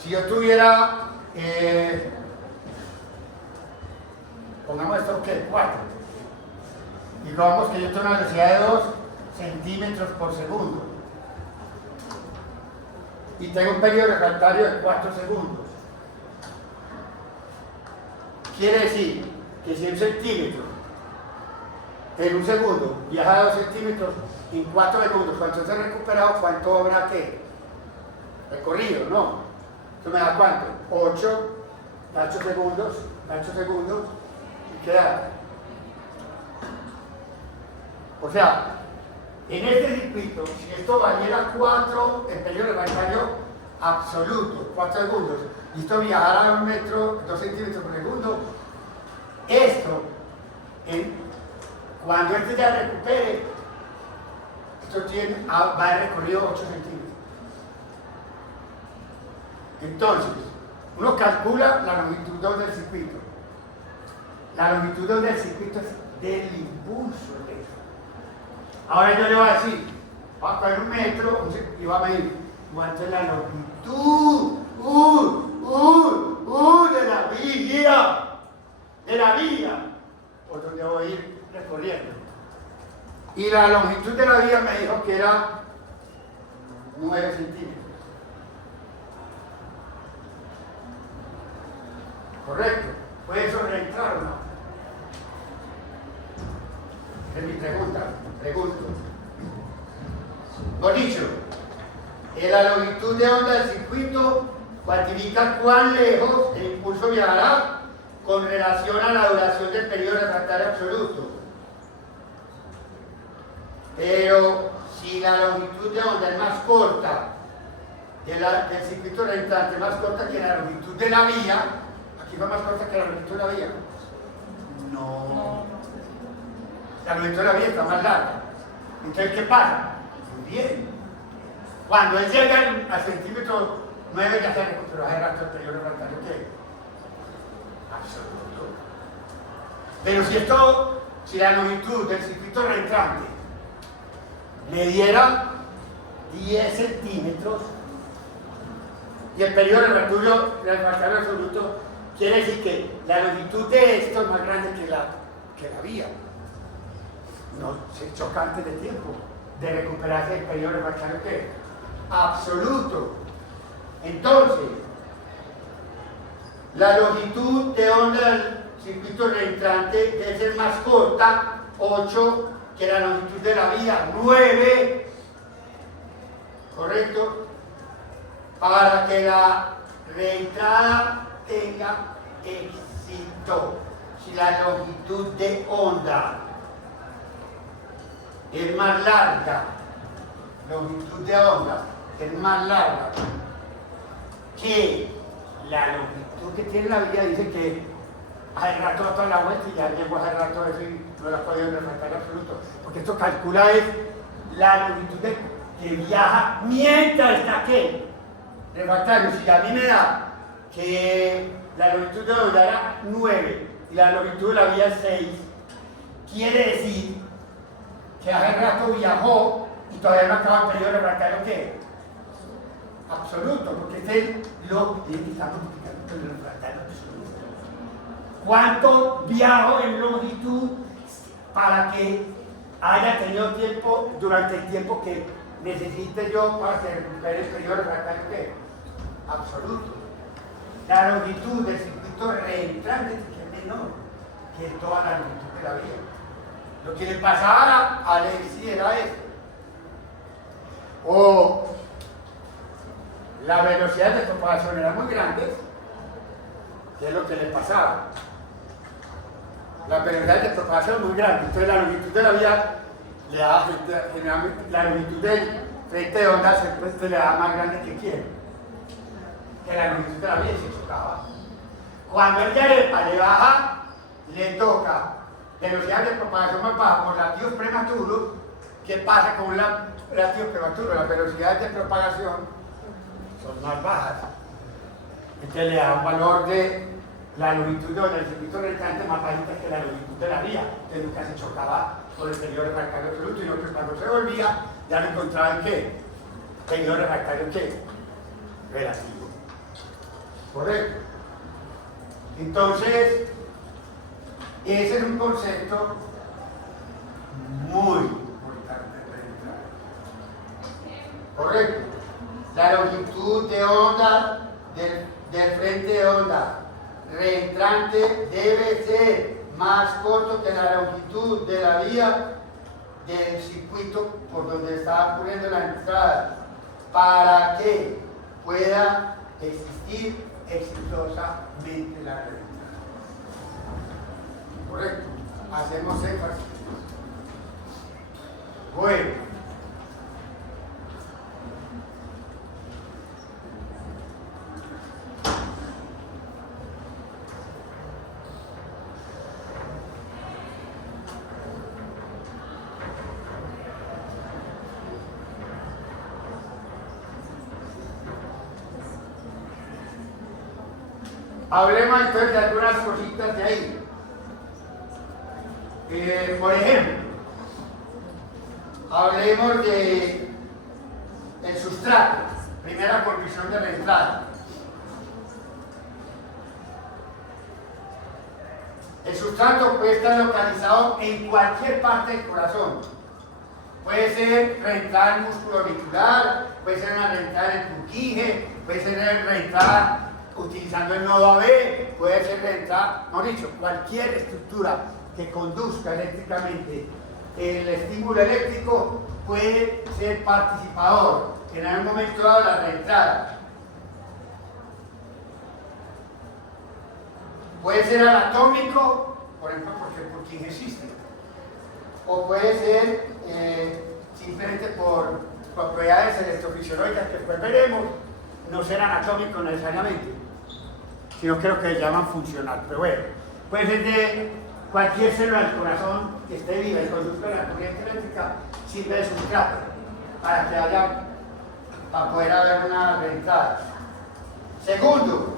si yo tuviera, pongamos esto que 4, y digamos que yo tengo una velocidad de 2 centímetros por segundo, y tengo un periodo refractario de 4 segundos. Quiere decir que si un centímetro en un segundo viaja a 2 centímetros en 4 segundos, cuando se ha recuperado, ¿cuánto habrá que recorrido? No. ¿Esto me da cuánto? 8 segundos, y queda. O sea, en este circuito, si esto valiera 4, el periodo refractario absoluto, 4 segundos, y esto viajara a 1 metro, 2 centímetros por segundo, esto, cuando este ya recupere, esto va a haber recorrido 8 centímetros. Entonces, uno calcula la longitud del circuito. La longitud del circuito es del impulso. Ahora yo le voy a decir, va a coger 1 metro y va a medir cuánto es la longitud de la vía, por donde voy a ir recorriendo. Y la longitud de la vía me dijo que era 9 centímetros. ¿Correcto? ¿Puede eso reentrar o no? Es mi pregunta. Pregunto. Por dicho, la longitud de onda del circuito cuantifica cuán lejos el impulso viajará con relación a la duración del periodo refractario absoluto. Pero si la longitud de onda es más corta del circuito reentrante más corta que la longitud de la vía. Aquí fue más corta que la longitud de la vía. No. La longitud de la vía está más larga. Entonces, ¿qué pasa? Muy bien. Cuando él llega al centímetro 9 ya se recuperó hace rato el periodo refractario que absoluto. Pero si la longitud del circuito reentrante le diera 10 centímetros y el periodo refractario absoluto, quiere decir que la longitud de esto es más grande que la vía. No se choca antes de tiempo de recuperarse el periodo refractario que absoluto. Entonces, la longitud de onda del circuito reentrante debe ser más corta, 8, que la longitud de la vía, 9, ¿correcto? Para que la reentrada tenga éxito. Si la longitud de onda es más larga, longitud de onda es más larga que la longitud que tiene la vía, dice que hace rato da toda la vuelta y ya llegó hace rato eso y no la ha podido refractar en absoluto, porque esto calcula es la longitud que viaja mientras está aquí refractario. Si a mí me da que la longitud de la onda era 9 y la longitud de la vía es 6, quiere decir que hace rato viajó y todavía no acaba el periodo refractario ¿qué? Absoluto, porque este lo que estamos multiplicando con el refractario absoluto. ¿Cuánto viajo en longitud para que haya tenido tiempo durante el tiempo que necesite yo para que recupere el periodo refractario ¿qué? Absoluto. La longitud del circuito reentrante es menor que toda la longitud de la vía. Lo que le pasaba a Alexis era esto. O la velocidad de propagación era muy grande, que es lo que le pasaba. La velocidad de propagación muy grande, entonces la longitud de la vía le da, generalmente, la longitud del frente de onda se le da más grande que quiere, que la longitud de la vía se chocaba. Cuando él ya le baja, le toca velocidad de propagación más baja por latidos prematuros. ¿Qué pasa con la latidos prematuros? Las velocidades de propagación son más bajas. Entonces le da un valor de la longitud del circuito reentrante más bajita que la longitud de la vía. Entonces nunca se chocaba por el periodo refractario absoluto, y que cuando se volvía ya lo encontraba en qué? Periodo refractario ¿qué? Relativo. ¿Correcto? Entonces, ese es un concepto muy importante de entrar. ¿Correcto? La longitud de onda del frente de onda reentrante debe ser más corto que la longitud de la vía del circuito por donde está ocurriendo la entrada, para que pueda existir exitosamente la reentrada. ¿Correcto? Hacemos énfasis. Bueno. Hablemos entonces de algunas cositas de ahí. Por ejemplo, hablemos de el sustrato, primera condición de la entrada. El sustrato puede estar localizado en cualquier parte del corazón. Puede ser reentrada en músculo auricular, puede ser una reentrada en el Purkinje, puede ser una reentrada utilizando el nodo AB, puede ser reentrada, mejor dicho, cualquier estructura que conduzca eléctricamente el estímulo eléctrico puede ser participador en algún momento dado de la reentrada. Puede ser anatómico, por ejemplo, porque el Purkinje existe, o puede ser simplemente por propiedades electrofisiológicas que después veremos, no ser anatómico necesariamente, sino que lo que llaman funcional. Pero bueno, puede ser de cualquier célula del corazón que esté viva y conduzca la corriente eléctrica, sirve de sustrato para que haya, para poder haber una reentrada. Segundo,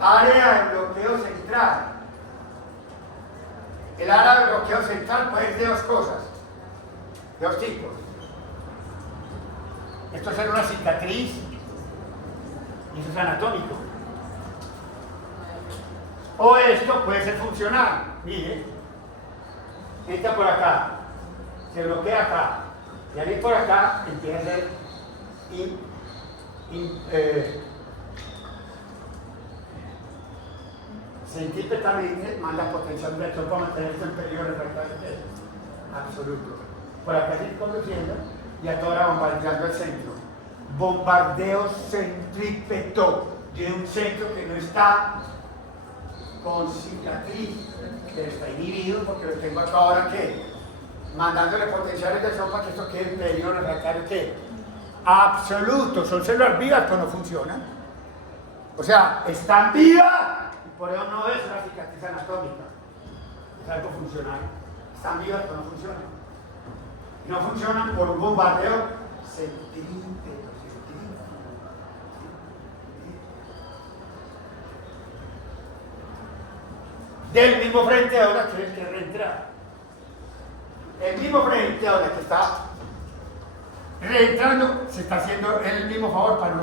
área de bloqueo central. El área de bloqueo central puede ser de dos cosas, de dos tipos. Esto es una cicatriz y eso es anatómico. O esto puede ser funcional. Mire, entra por acá, se bloquea acá, y al ir por acá empieza a ser centrípetamente manda potencial de vector para mantener esto en periodo refractario absoluto. Por acá sigue conduciendo y a toda hora bombardeando el centro. Bombardeo centrípeto de un centro que no está con cicatriz, que está inhibido porque lo tengo acá ahora que mandándole potenciales de son para que esto quede en periodo refractario que absoluto. Son células vivas pero no funcionan. O sea, están vivas. Por eso no es una cicatriz anatómica, es algo funcional. Están vivas pero no funcionan. Y no funcionan por un bombardeo centrípeto. Del mismo frente ahora que es que reentrar. El mismo frente ahora que está reentrando se está haciendo el mismo favor para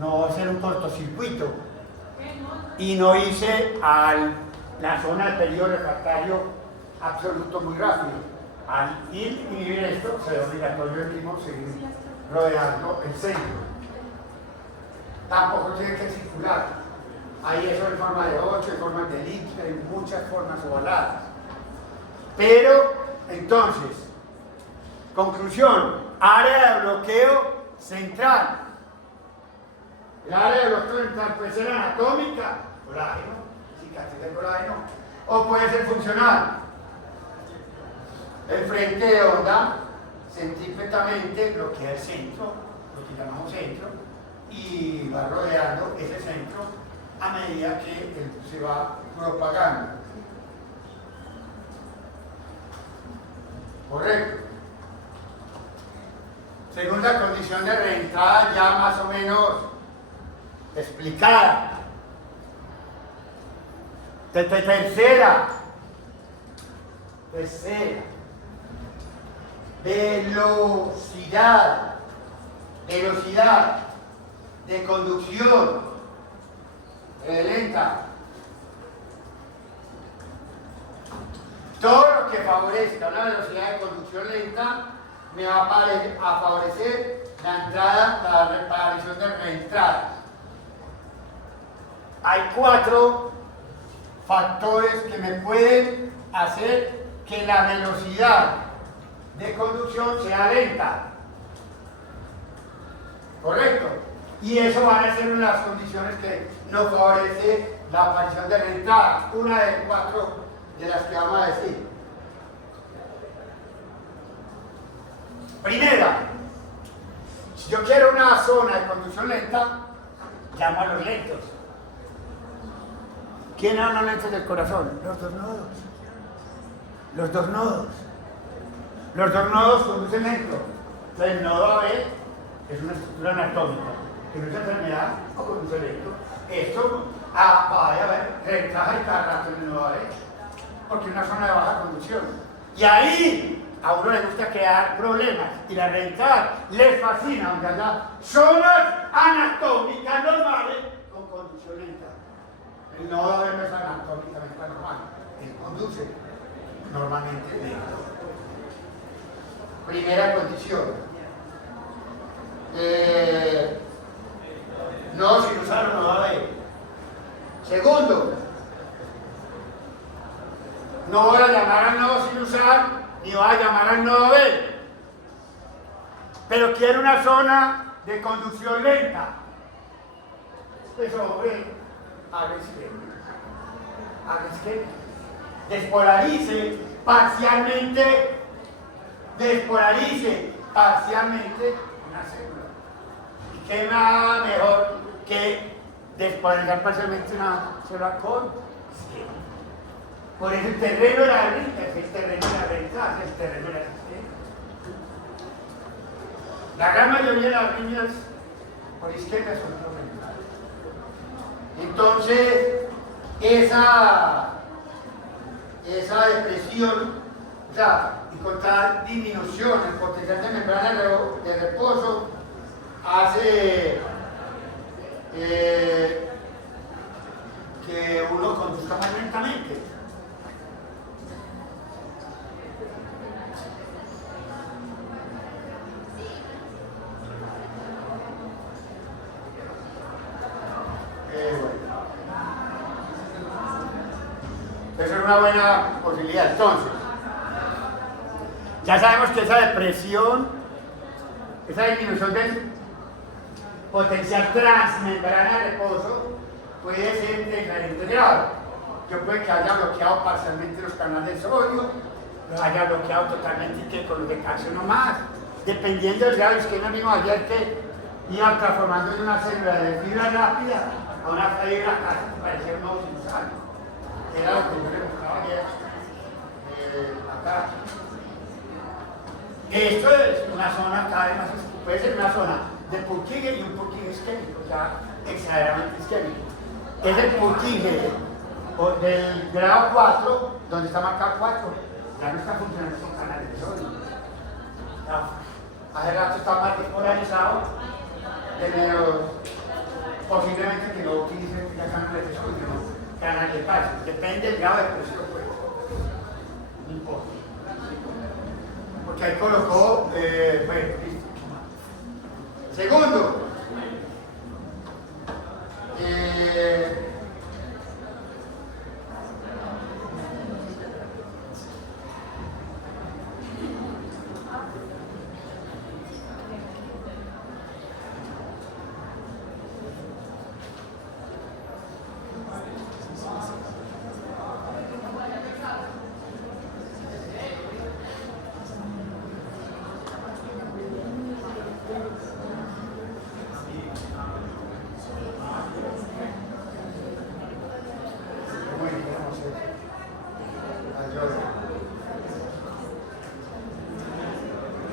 no hacer un cortocircuito y no irse a la zona del periodo refractario absoluto muy rápido. Al ir y vivir esto, se ve obligatorio el mismo seguir rodeando el centro. Tampoco tiene que circular. Hay eso en forma de 8, en forma de elipse, en muchas formas ovaladas. Pero, entonces, conclusión, área de bloqueo central. El área de bloqueo central puede ser anatómica, colágeno, cicatriz de colágeno, o puede ser funcional. El frente de onda centrípetamente bloquea el centro, lo que llamamos centro, y va rodeando ese centro a medida que se va propagando. Correcto. Segunda condición de reentrada ya más o menos explicada. Tercera. Velocidad de conducción lenta. Todo lo que favorezca una velocidad de conducción lenta me va a favorecer la entrada, la aparición de reentrada. Hay 4 factores que me pueden hacer que la velocidad de conducción sea lenta. ¿Correcto? Y eso van a ser una de las condiciones que nos favorece la aparición de reentrada. Una de 4 de las que vamos a decir. Primera, si yo quiero una zona de conducción lenta, llamo a los lentos. ¿Quién son los lentos del corazón? Los dos nodos. Los dos nodos. Los dos nodos conducen lento. Entonces, el nodo AB es una estructura anatómica que no es enfermedad o conduce lento. Esto va a haber retraja y cada rato en el nodo AB, porque es una zona de baja conducción. Y ahí a uno le gusta crear problemas y la reentrada les fascina, aunque haya zonas anatómicas normales con conducción lenta. El nodo AB no es anatómicamente normal, él conduce normalmente lento. Primera condición. No sin usar el nodo AB. Segundo, no voy a llamar al nodo sin usar, ni voy a llamar al nodo B. Pero quiero una zona de conducción lenta. Pues hombre, a la izquierda. Despolarice parcialmente una célula. ¿Qué nada mejor que despolegar parcialmente una sola con? Sí. Por eso el terreno de la renta es el terreno de la renta, es el terreno de la sistema. La gran mayoría de las líneas por izquierda son promedio. Entonces, esa depresión, o sea, encontrar disminución en el potencial de membrana de reposo hace que uno conduzca más lentamente. Eso es una buena posibilidad. Entonces, ya sabemos que esa depresión, esa disminución del potencial transmembrana de reposo puede ser de diferente grado. Yo puede que haya bloqueado parcialmente los canales de sodio, lo haya bloqueado totalmente y que con los de calcio no más, dependiendo del grado. Es que no mismo ayer que iba transformando de una célula de fibra rápida a una fibra que parecía un nuevo sinusal. Era lo que yo le mostraba ayer acá. Esto es una zona cada vez más, puede ser una zona de Purkinje y un Purkinje isquémico, o sea, exageradamente isquémico. Es el Purkinje del grado 4, donde está marcado 4, ya no está funcionando con canales de sodio. Hace rato está más despolarizado, posiblemente que no utilice ya canales de sodio, no canales de calcio, depende del grado de presión, pues. No importa. Porque ahí colocó, bueno, listo. Segundo,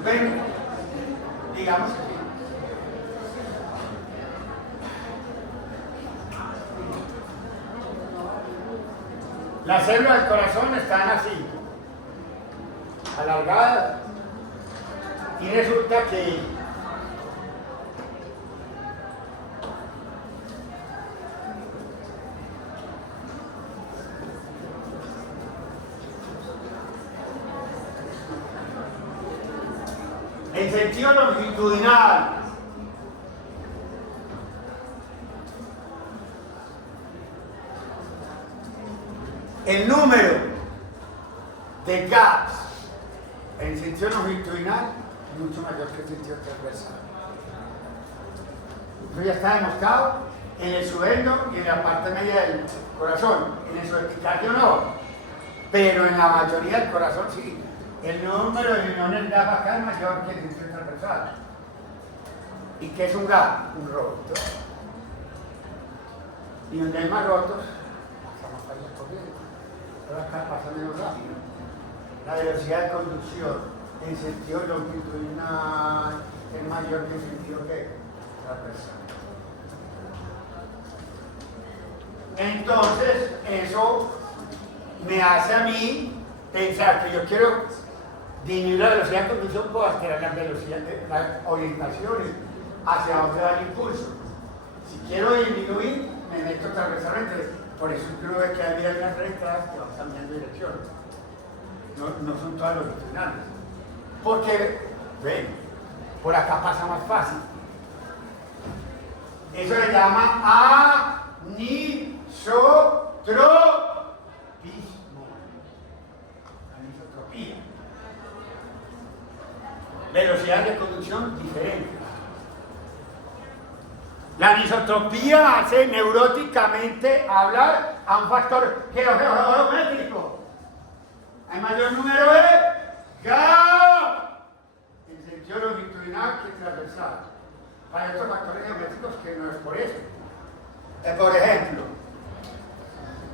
bueno, digamos que las células del corazón están así, alargadas, y resulta que en sentido longitudinal el número de gaps en sentido longitudinal es mucho mayor que el sentido transversal. Eso ya está demostrado en el suelo y en la parte media del corazón. En el subepicardio no, pero en la mayoría del corazón sí. El número de uniones gap acá es mayor que el sentido transversal. ¿Y qué es un gap? Un roto. Y donde hay más rotos, pasa más falla corriente. Pero acá pasa menos rápido. La velocidad de conducción en sentido longitudinal es mayor que en sentido transversal. Entonces, eso me hace a mí pensar que yo quiero disminuir la velocidad de conducción, puedo alterar la velocidad de las orientaciones hacia donde va el impulso. Si quiero disminuir, me meto transversalmente. Por eso uno ve que hay unas rectas que van cambiando de dirección. No son todas longitudinales. Porque, ven, por acá pasa más fácil. Eso se llama anisotropismo. Anisotropía. Velocidad de conducción diferente. La anisotropía hace neuróticamente hablar a un factor geométrico. Hay mayor número de gap en sentido longitudinal que transversal. Hay otros factores geométricos que no es por eso. Por ejemplo,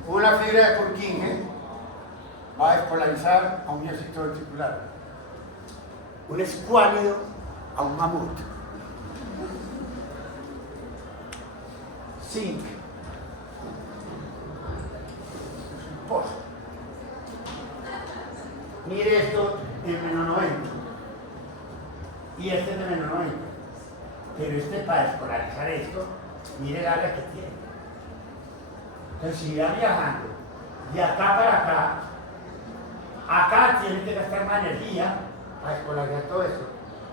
una fibra de Purkinje va a despolarizar a un miocito ventricular, un escuálido a un mamut, zinc es un pozo. Mire esto en menos 90 y este es de menos 90, pero este para despolarizar esto, mire el área que tiene. Entonces si va viajando de acá para acá tiene que gastar más energía para despolarizar todo esto,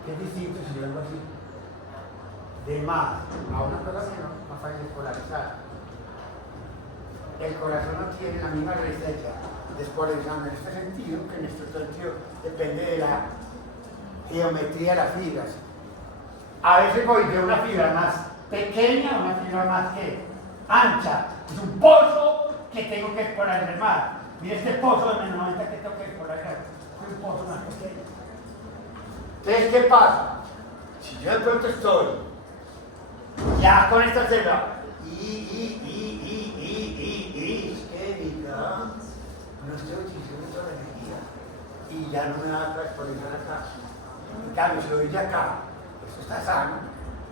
que es distinto si yo vengo así, de más a una cosa menos, más fácil despolarizar. El corazón no tiene la misma resistencia despolarizando en este sentido que en este sentido, depende de la geometría de las fibras. A veces voy de una fibra más pequeña a una fibra más que ancha. Es un pozo que tengo que despolarizar más. Mira este pozo de menos 90 que tengo que despolarizar. Es un pozo más pequeño. Entonces, ¿qué pasa? Si yo de pronto estoy ya con esta célula no estoy utilizando toda la energía y ya no me va a despolarizar acá. En cambio, si lo doy de acá, esto está sano.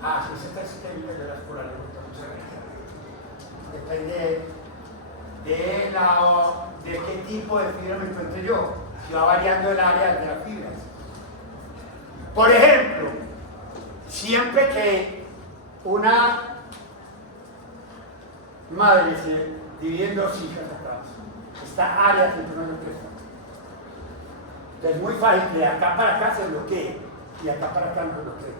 Si se está sistémica de las polaridades, mucha energía. Depende de qué tipo de fibra me encuentre yo, si va variando el área de las fibras. Por ejemplo, siempre que una madre se divide en dos hijas acá, esta área siempre no lo presta. Entonces es muy fácil que de acá para acá se bloquee y acá para acá no bloquee.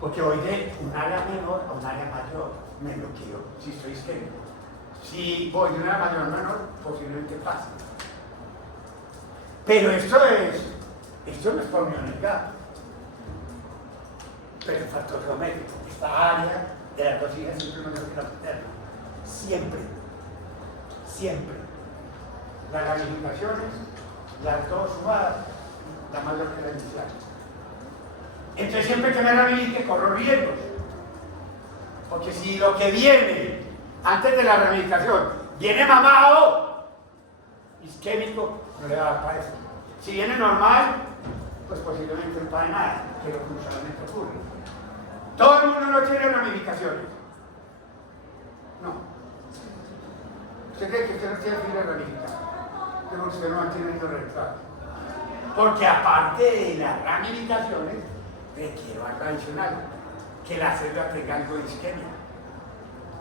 Porque voy de un área menor a un área mayor, me bloqueo si estoy isquémico. Si voy de un área mayor a menor, posiblemente pase. Pero esto no es por mi unidad. Pero el factor geométrico, esta área de las dos hijas siempre es menor que la materna. Siempre. Siempre. Las ramificaciones, las dos sumadas, la mayor que la inicial. Entonces siempre que me ramifique corro riesgos. Porque si lo que viene antes de la ramificación viene mamado, isquémico, no le va a dar para eso. Si viene normal, pues posiblemente no para nada, que es lo que usualmente ocurre. Todo el mundo no tiene ramificaciones. No. ¿Usted cree que usted no tiene fibra ramificada? Pero usted no mantiene el retrato. Porque aparte de las ramificaciones, requiero algo adicional, que la célula tenga algo de isquemia,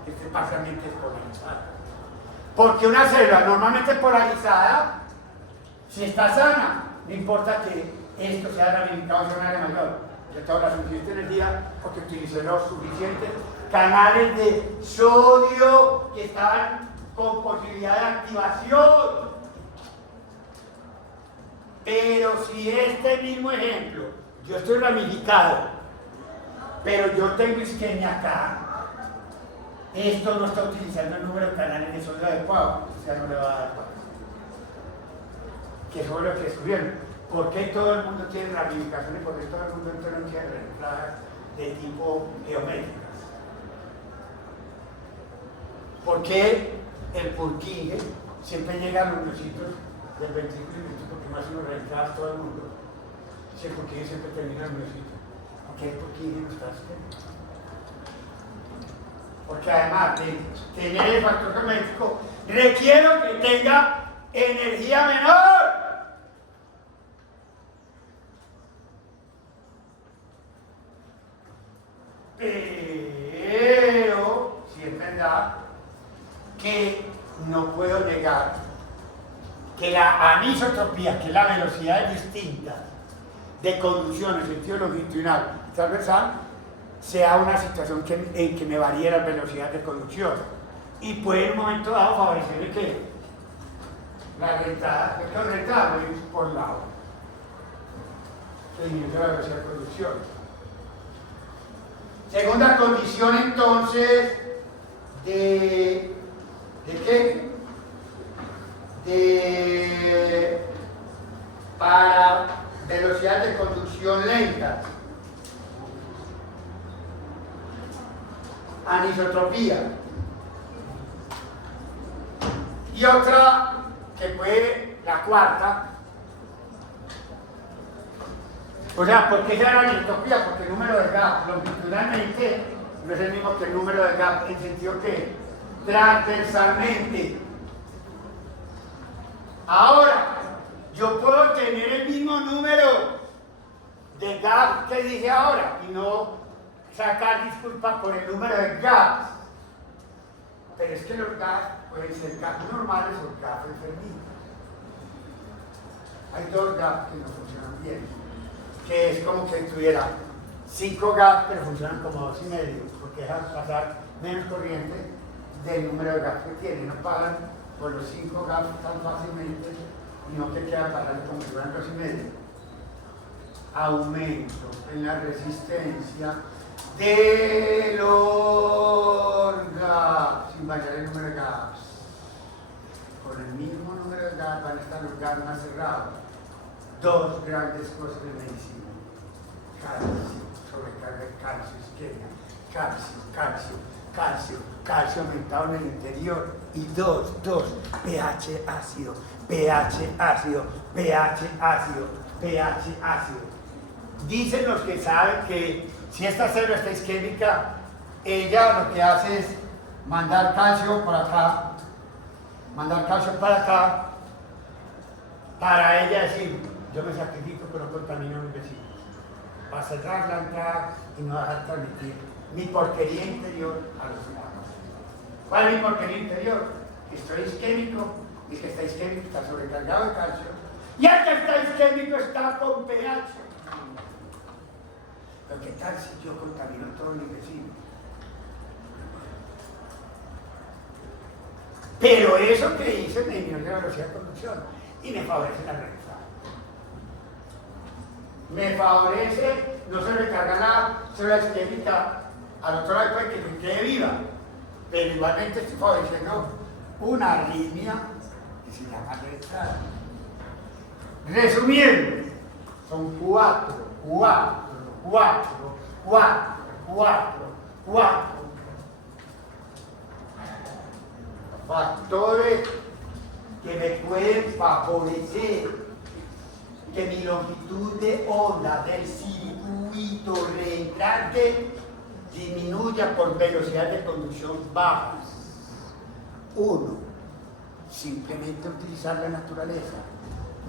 que esté parcialmente polarizada. Porque una célula normalmente polarizada, si está sana, no importa que esto sea ramificado en una área mayor, que tengo la suficiente energía porque utilicé los suficientes canales de sodio que estaban con posibilidad de activación. Pero si este mismo ejemplo, yo estoy ramificado, pero yo tengo isquemia acá, esto no está utilizando el número de canales de sodio adecuado, o sea, no le va a dar paz. Que eso es lo que descubrieron. ¿Por qué todo el mundo tiene ramificaciones? Porque todo el mundo entero tiene ramificaciones de tipo geométricas. ¿Por qué el Purkinje siempre llega a los miocitos del ventrículo y ventrículo, porque más uno ramificadas todo el mundo? Si el Purkinje siempre termina en el miocito. ¿Por qué el Purkinje no está así? Porque además de tener el factor geométrico, requiero que tenga energía menor. Pero si es verdad que no puedo negar que la anisotropía, que es la velocidad distinta de conducción en sentido longitudinal y transversal, sea una situación en que me varíe la velocidad de conducción y puede en un momento dado favorecerle que la reentrada, voy por lado, que disminuye la velocidad de conducción. Segunda condición entonces ¿de qué? Para velocidad de conducción lenta. Y otra que fue la cuarta. O sea, ¿por qué se da la anisotropía? Porque el número de gap longitudinalmente no es el mismo que el número de gap en sentido que transversalmente. Ahora, yo puedo tener el mismo número de gap que dije ahora y no sacar disculpas por el número de gaps. Pero es que los gaps pueden ser gaps normales o gaps enfermizos. Hay dos gaps que no funcionan bien, que es como que tuviera 5 gaps pero funcionan como 2,5, porque dejan pasar menos corriente del número de gaps que tiene. No pagan por los 5 gaps tan fácilmente y no te quedan pasando como si fueran 2,5. Aumento en la resistencia de los gaps sin variar el número de gaps. Con el mismo número de gaps van a estar los gaps más cerrados. Dos grandes cosas de medicina: calcio, sobrecarga de calcio, isquemia, calcio aumentado en el interior, y dos, pH ácido, pH ácido. Dicen los que saben que si esta célula está isquémica, ella lo que hace es mandar calcio por acá, para ella decir: yo me sacrifico pero no contamino a mis vecinos, para cerrar la entrada y no dejar transmitir mi porquería interior a los humanos. ¿Cuál es mi porquería interior? Que estoy isquémico, y el que está isquémico está sobrecargado de calcio, y el que está isquémico está con pH. Pero ¿qué tal si yo contamino a todos mis vecinos? Pero eso que hice me disminuye la velocidad de conducción y me favorece la regresada. Me favorece, no se recarga la célula isquémica al otro lado para que quede viva, pero igualmente estoy favoreciendo una arritmia que se llama regresada. Resumiendo, son 4 factores que me pueden favorecer que mi longitud de onda del circuito reentrante disminuya por velocidad de conducción bajas. 1. Simplemente utilizar la naturaleza.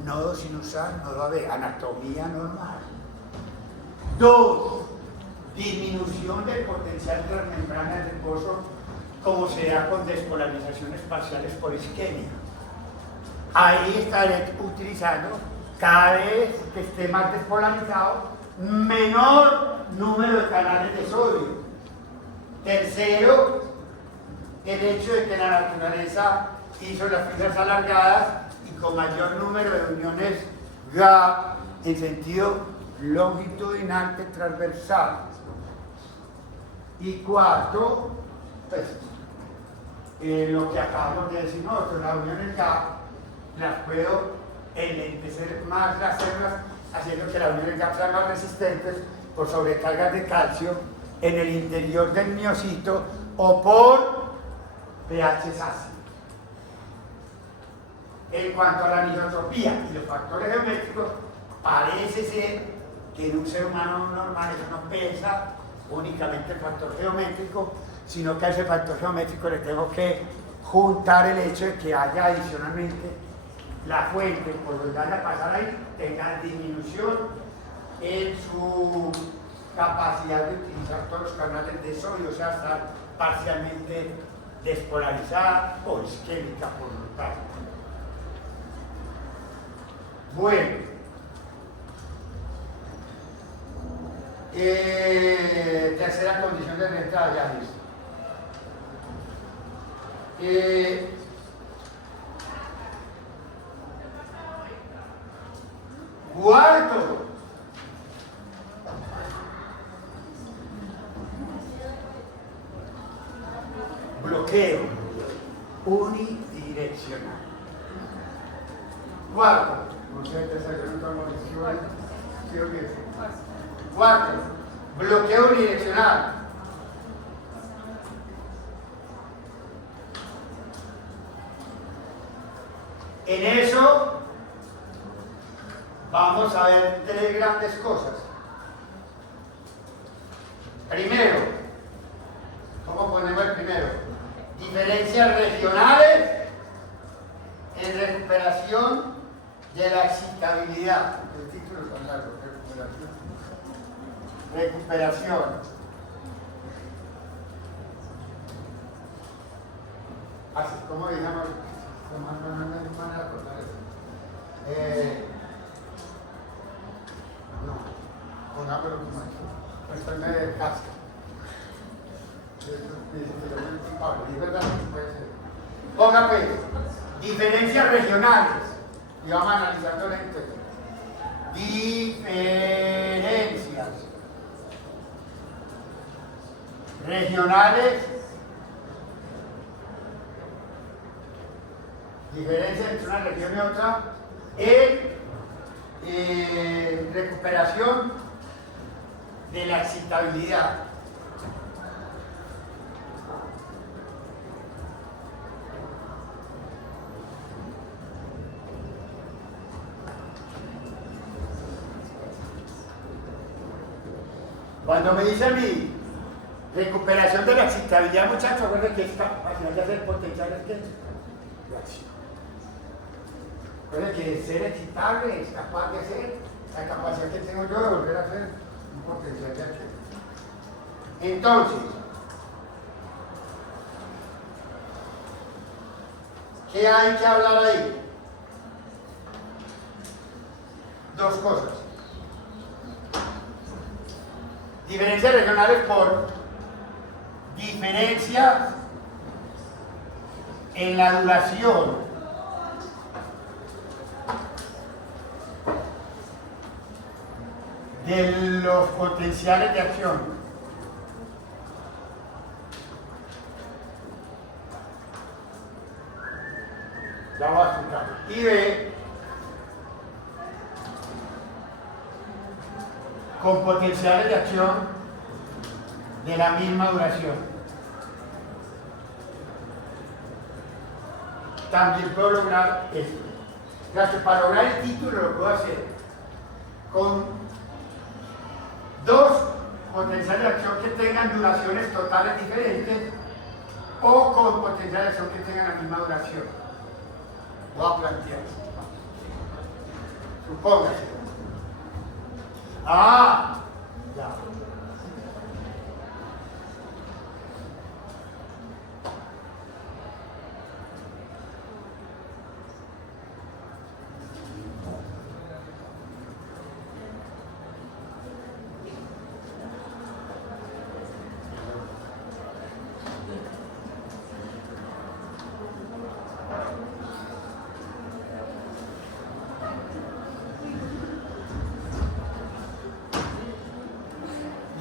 Nodo sinusal, nodo AB, anatomía normal. 2. Disminución del potencial de las membranas de reposo, como se da con despolarizaciones parciales por isquemia. Ahí estaré utilizando, cada vez que esté más despolarizado, menor número de canales de sodio. Tercero, el hecho de que la naturaleza hizo las fibras alargadas y con mayor número de uniones gap en sentido longitudinal que transversal. Y cuarto, pues, lo que acabamos de decir nosotros, las uniones gap las puedo enlentecer más las células, haciendo que las uniones gap sean más resistentes por sobrecargas de calcio en el interior del miocito o por pH ácidos. En cuanto a la anisotropía y los factores geométricos, parece ser que en un ser humano normal eso no pesa únicamente el factor geométrico, sino que a ese factor geométrico le tengo que juntar el hecho de que haya adicionalmente la fuente por donde vaya a pasar ahí tenga disminución en su capacidad de utilizar todos los canales de sodio, o sea, estar parcialmente despolarizada o isquémica por lo tanto. Bueno, tercera condición de reentrada, ya listo. Cuarto, bloqueo unidireccional. Cuarto, no sé, tercero, no tomo decisión, ¿sí o qué? Cuarto, bloqueo unidireccional. En eso vamos a ver tres grandes cosas. Primero, ¿cómo ponemos el primero? Diferencias regionales en recuperación de la excitabilidad. El título es tan largo, recuperación. Así como digamos, no, pongámoslo como aquí. Esto me de casa. ¿Es verdad? Puede ser. Ponga pues, diferencias regionales. Y vamos analizando lento. Diferencias regionales. Diferencia entre una región y otra en recuperación de la excitabilidad. Cuando me dice a mí recuperación de la excitabilidad, muchachos, recuerden que esta capacidad de hacer potencial es que recuerden que ser excitable es capaz de hacer la capacidad que tengo yo de volver a hacer un potencial de acción. Entonces, ¿qué hay que hablar ahí? Dos cosas. Diferencias regionales por diferencias en la duración de los potenciales de acción. Ya voy a explicar. Y B, con potenciales de acción de la misma duración. También puedo lograr esto. Gracias, para lograr el título lo puedo hacer con dos potenciales de acción que tengan duraciones totales diferentes o con potenciales de acción que tengan la misma duración. Voy a plantear. Supóngase. Ya.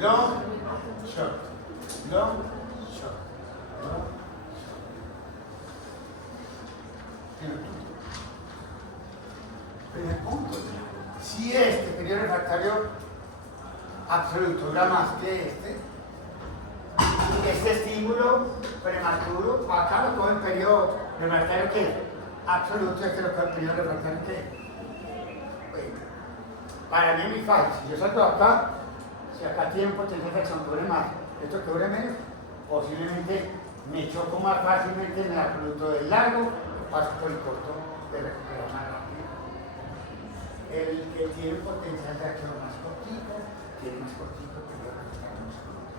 Long, short, long, short, long, short. Primer punto. Si este periodo refractario absoluto dura más que este estímulo prematuro, acá lo coge el periodo refractario que absoluto, este lo coge el periodo refractario que. Bueno, para mí es muy fácil. Si yo salgo de acá, si acá tiene un potencial de acción que dure más, esto que dure menos, posiblemente me choco más fácilmente en el absoluto del largo, paso por el corto de recuperar más rápido. El que tiene un potencial de acción más cortito, tiene más cortito que yo recuperar más corto.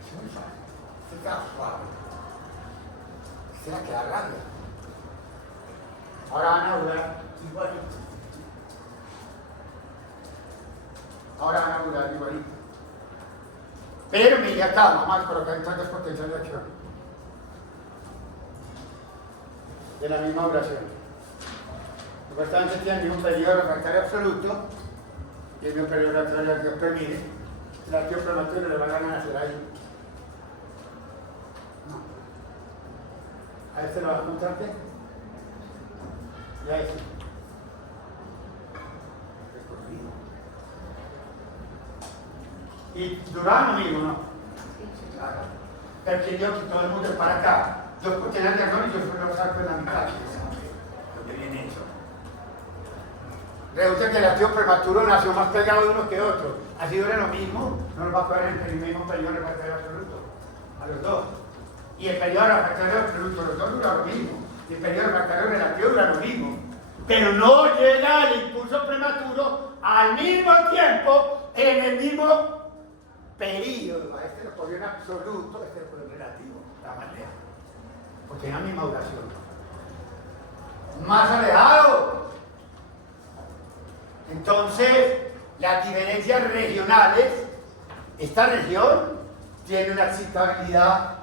Es muy fácil. Este queda suave. Este la queda rápida. Ahora van a durar igualito. Ahora van a durar igualito. Pero mire acá, vamos a colocar entonces potencial de acción de la misma duración. Supuestamente tiene un periodo refractario absoluto y el mismo periodo refractario que Dios permite. El activo prematuro le va a ganar a hacer ahí. No. A este lo va a contar qué. Y a este. Y duraba lo mismo, ¿no? Claro. Pero que yo que todo el mundo es para acá. Dos potencias de acción y yo solo saco en la mitad. Lo que viene hecho. Resulta que el latido prematuro nació más pegado de uno que otro. Así dura lo mismo, no nos va a coger en el mismo periodo refractario absoluto. A los dos. Y el periodo refractario absoluto, los dos duran lo mismo. Y el periodo refractario relativo dura lo mismo. Pero no llega el impulso prematuro al mismo tiempo en el mismo periodo. A este lo cogió en absoluto, este lo cogió en relativo. La manera. Porque es la misma duración. Más alejado. Entonces, las diferencias regionales, esta región tiene una excitabilidad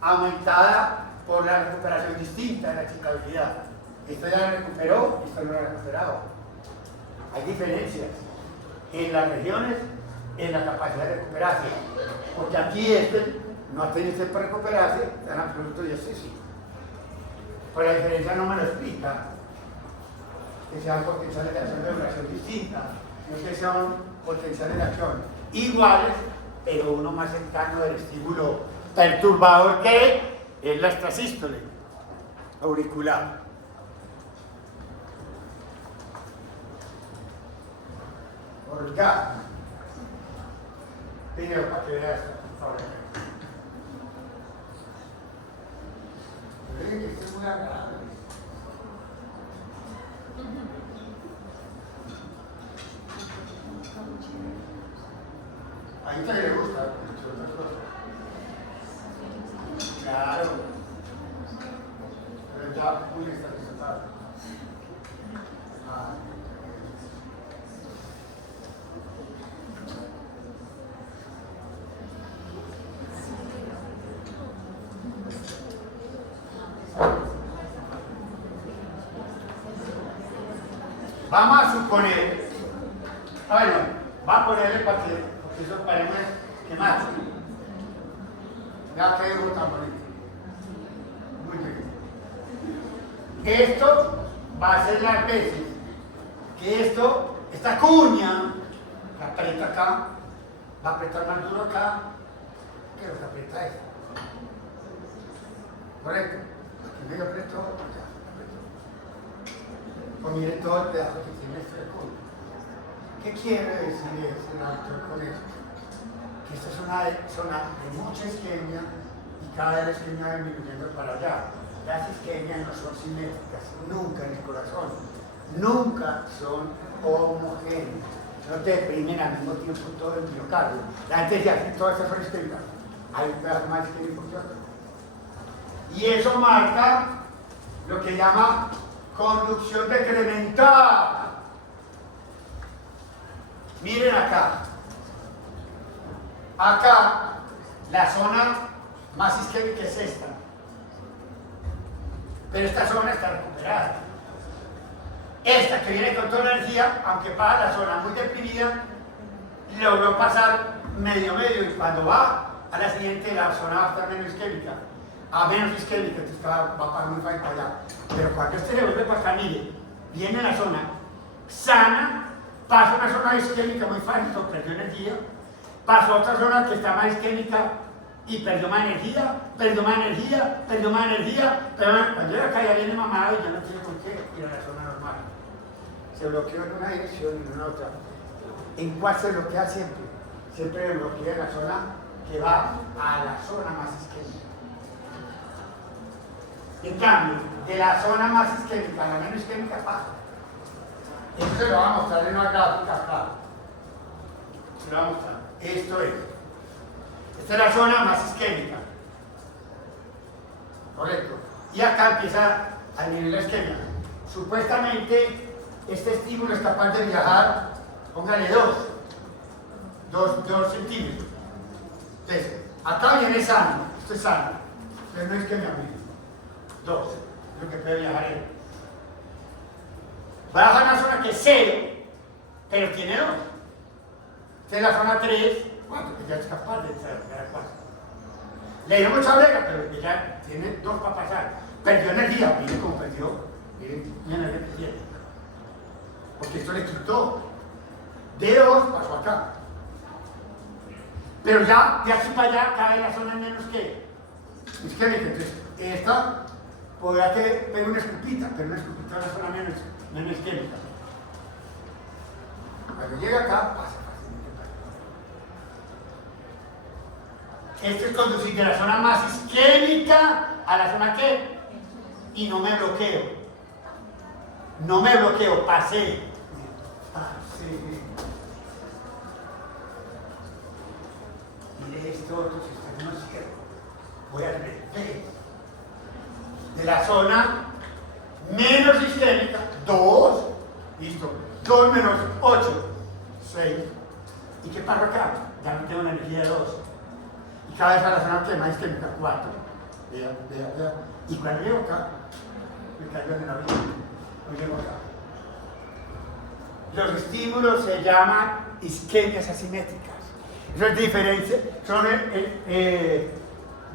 aumentada por la recuperación distinta de la excitabilidad. Esto ya la recuperó, esto no lo ha recuperado. Hay diferencias en las regiones, en la capacidad de recuperarse. Porque aquí este no ha tenido tiempo para recuperarse, está en absoluto y este sí. Pero la diferencia no me lo explica. Que sean potenciales de acción de duración distinta, no que sean potenciales de acción iguales, pero uno más cercano del estímulo perturbador que es la extrasístole auricular. Orgasmo. Primero para que veas, por favor. Miren que esto es muy agradable. A usted le gusta, entre otras cosas. Claro. Pero ya muy estabilizado. Vamos a suponer, bueno, va a ponerle para que, porque eso parece que más. Ya que digo tan bonito. Muy bien. Esto va a ser las veces que esta cuña, que aprieta acá, va a apretar más duro acá, que lo que aprieta esto. ¿Correcto? Aquí medio apretó, ya. Pues mire todo el pedazo que tiene este de culo. ¿Qué quiere decir el autor con eso? Que esta es una zona de mucha isquemia y cada vez la isquemia va disminuyendo para allá. Las isquemias no son simétricas, nunca en el corazón, nunca son homogéneas. No te deprimen al mismo tiempo todo el miocardio. La gente dice, todas estas son isquémicas. Hay un pedazo más isquémico que otro. Y eso marca lo que llama conducción decremental. Miren acá. Acá, la zona más isquémica es esta. Pero esta zona está recuperada. Esta que viene con toda la energía, aunque para la zona muy deprimida, logró pasar medio y cuando va a la siguiente la zona va a estar menos isquémica. A menos isquémica, entonces va a pasar muy fácil para allá. Pero cuando este le vuelve para acá, mire, viene a la zona sana, pasa a una zona isquémica muy fácil, perdió energía, pasó a otra zona que está más isquémica y perdió más energía, cuando llega acá ya viene mamado y ya no tiene por qué ir a la zona normal. Se bloqueó en una dirección y en una otra. ¿En cuál se bloquea siempre? Siempre se bloquea en la zona que va a la zona más isquémica. En cambio, de la zona más isquémica a la menos isquémica pasa. Esto se lo va a mostrar en una gráfica acá. Se lo va a mostrar. Esto es. Esta es la zona más isquémica. Correcto. Y acá empieza a nivel la isquemia. Supuestamente, este estímulo es capaz de viajar, póngale 2 centímetros. Entonces, acá viene sano, esto es sano. Entonces no es isquemia mismo. 2, es lo que puede viajar él. Va a bajar una zona que es 0, pero tiene 2. Esta es la zona 3, ¿cuánto? Que ya es capaz de llegar a 4. Le dio mucha brega, pero ya tiene 2 para pasar. Perdió energía, miren cómo perdió. Miren la energía que tiene. Porque esto le quitó. De 2 pasó acá. Pero ya, de aquí para allá, cada vez la zona es menos que. Es que entonces esta podrá que pegue una escupita, pero una escupita es una zona menos isquémica. Cuando llega acá, pasa fácilmente. Esto es conducir de la zona más isquémica a la zona ¿qué? Y no me bloqueo. No me bloqueo, pasé. Mire esto, otro sistema izquierdo. Voy al revés. De la zona menos isquémica, 2, listo, 2 menos 8, 6. ¿Y qué pasa acá? Ya no tengo una energía de 2. Y cada vez a la zona que más isquémica, 4. Vea. Y cuando llego acá, me caigo en la vida. No llego acá. Los estímulos se llaman isquemias asimétricas. Eso es diferencia, son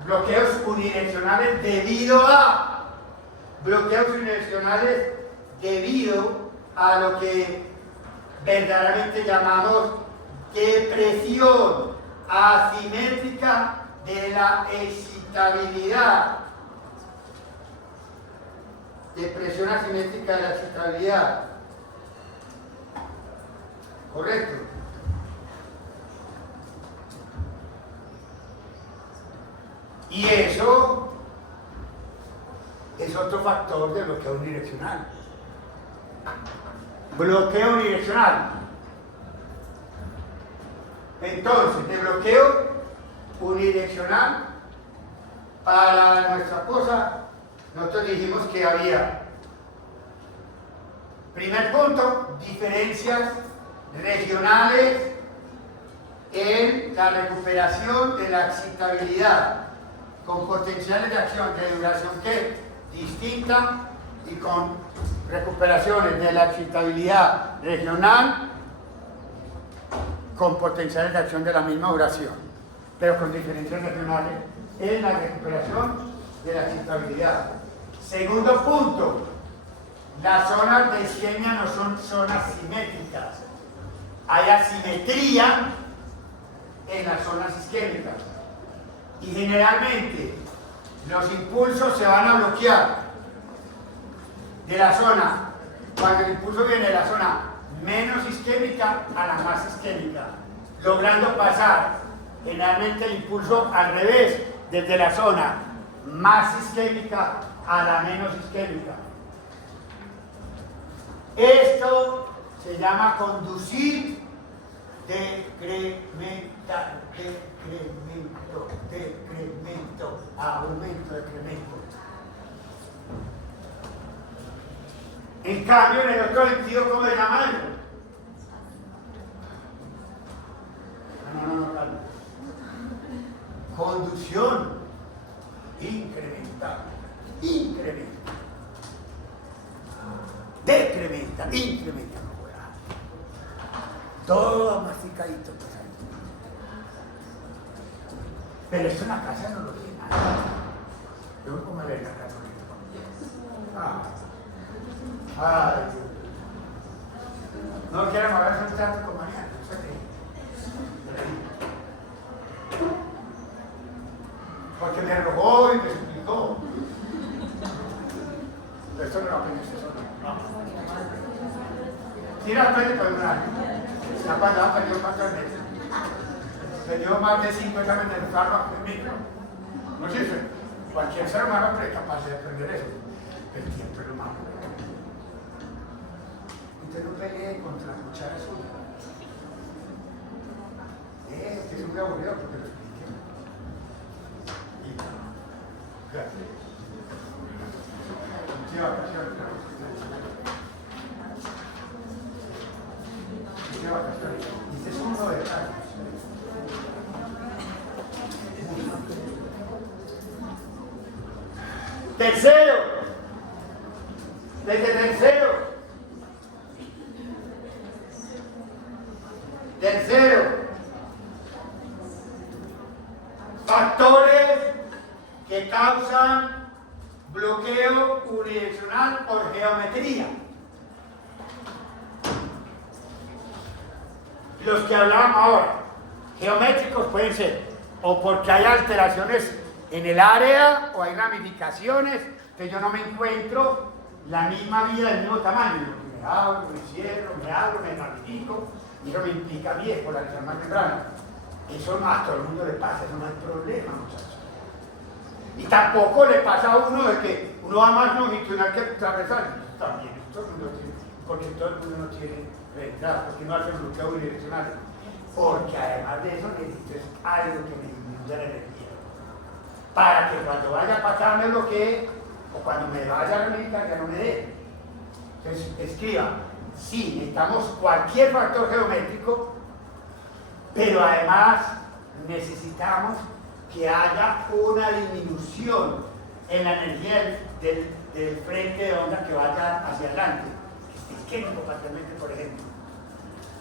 bloqueos unidireccionales debido a lo que verdaderamente llamamos depresión asimétrica de la excitabilidad. Depresión asimétrica de la excitabilidad. Correcto. Y eso es otro factor de bloqueo unidireccional. Bloqueo unidireccional. Entonces, de bloqueo unidireccional para nuestra cosa, nosotros dijimos que había, primer punto, diferencias regionales en la recuperación de la excitabilidad, con potenciales de acción de duración que distinta y con recuperaciones de la excitabilidad regional con potenciales de acción de la misma duración, pero con diferencias regionales en la recuperación de la excitabilidad. Segundo punto, las zonas de isquemia no son zonas simétricas, hay asimetría en las zonas isquémicas. Y generalmente los impulsos se van a bloquear de la zona, cuando el impulso viene de la zona menos isquémica a la más isquémica, logrando pasar generalmente el impulso al revés, desde la zona más isquémica a la menos isquémica. Esto se llama conducir decremental, decremento, aumento, decremento. En cambio, en el otro sentido, ¿cómo se llama eso? No, calma. Conducción incremental, decrementa, incrementa. Todo masticadito, pues ahí. Pero esto en la casa no lo tiene nada. Yo como le la casa. Ay, no quiero moverse un trato con Mariana, no sé qué. Porque me rogó y me suplicó. Esto no lo aprendes, eso no. Tira el pelo por un año. Ya cuando ha perdido 4 meses. Perdió más de 5 exámenes de fármaco en micro. No sirve. Cualquier ser humano es capaz de aprender eso. El tiempo es lo malo. Usted no pelee contra la cuchara suya. Que es muy aburrido porque lo expliqué. Gracias. Sí, vacaciones. Sí, vacaciones. Este es uno de años. Tercero, factores que causan bloqueo unidireccional por geometría. Los que hablamos ahora, geométricos pueden ser o porque hay alteraciones en el área o hay ramificaciones que yo no me encuentro la misma vida del mismo tamaño. Me abro, me cierro, me abro, me ramifico, y eso me implica a mí espolarizar más membrana. Eso no a todo el mundo le pasa, eso no es problema, muchachos. Y tampoco le pasa a uno de que uno va más longitudinal que transversal. También, todo el mundo tiene, porque todo el mundo no tiene realidad, porque no hace bloqueo unidireccional. Porque además de eso necesito algo que me disminuya la energía. Para que cuando vaya a pasar me bloquee, o cuando me vaya a medicar ya no me dé. Entonces, escriba, sí, necesitamos cualquier factor geométrico, pero además necesitamos que haya una disminución en la energía del frente de onda que vaya hacia adelante, que esté isquémico parcialmente, por ejemplo,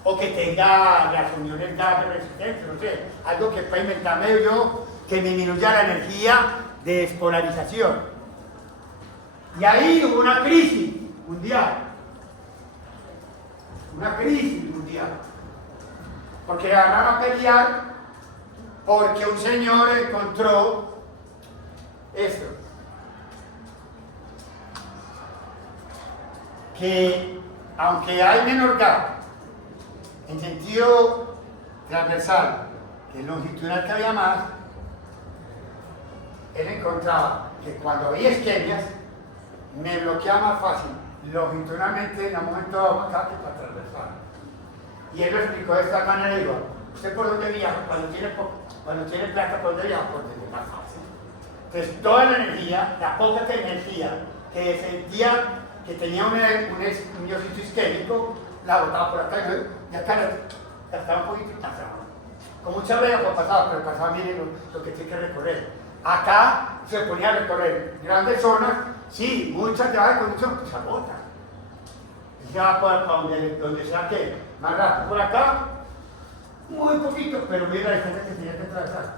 o que tenga las uniones gas de resistencia, no sé, algo que pueda inventarme yo que disminuya la energía de despolarización. Y ahí hubo una crisis mundial, porque ganaron a pelear porque un señor encontró esto, que aunque hay menor gap en sentido transversal que longitudinal que había más, él encontraba que cuando había isquemias me bloqueaba más fácil longitudinalmente en un momento dado acá que para transversal. Y él lo explicó de esta manera, digo, ¿usted por dónde viaja? Cuando tiene plata, ¿por dónde viaja? Por donde es más fácil. Entonces, toda la energía, la poca energía que sentía que tenía un miocito isquémico, la botaba por acá y acá gastaba un poquito y pasaba. Con mucha vega pues pasaba, pero pasaba, miren lo que tiene que recorrer. Acá se ponía a recorrer grandes zonas, sí, muchas llaves de conducción, pues se agota. Se va para donde sea que más rápido. Por acá, muy poquito, pero mira la distancia que tenía que atravesar.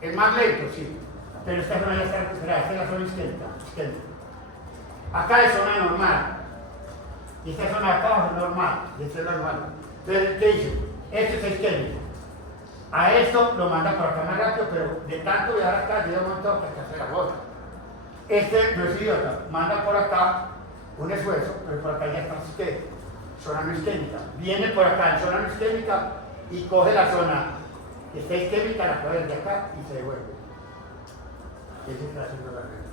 Es más lento, sí, pero esta zona ya está recuperada, esta es la zona isquémica. Acá es zona normal, y esta zona de acá es normal, y esta es normal. Entonces, ¿qué dice? Esto es isquémico. A esto lo manda por acá más rápido, pero de tanto viajar acá, llega un momento que acá se la bota. Este no es idiota, manda por acá un esfuerzo, pero por acá ya está isquémico, zona no isquémica. Viene por acá en zona no isquémica y coge la zona que está isquémica, la coge de acá y se devuelve. Y ese está haciendo la realidad.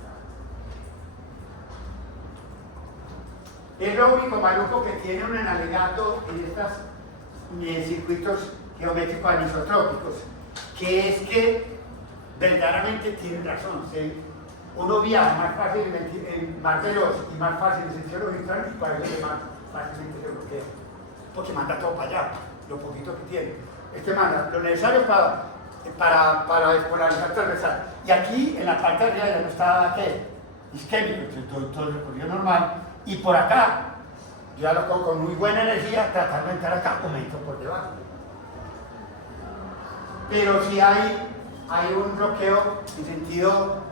Es lo único maluco que tiene un alegato en estos circuitos geométricos anisotrópicos, que es que verdaderamente tienen razón. Uno viaja más fácilmente, más veloz y más fácil en sentido longitudinal y para eso más fácilmente se bloquea, porque manda todo para allá, lo poquito que tiene. Este manda lo necesario para despolarizar transversal. Y aquí en la parte de arriba ya no está isquémico, todo el recorrido normal. Y por acá, yo lo cojo con muy buena energía, tratando de entrar acá, o me entro por debajo. Pero si hay un bloqueo en sentido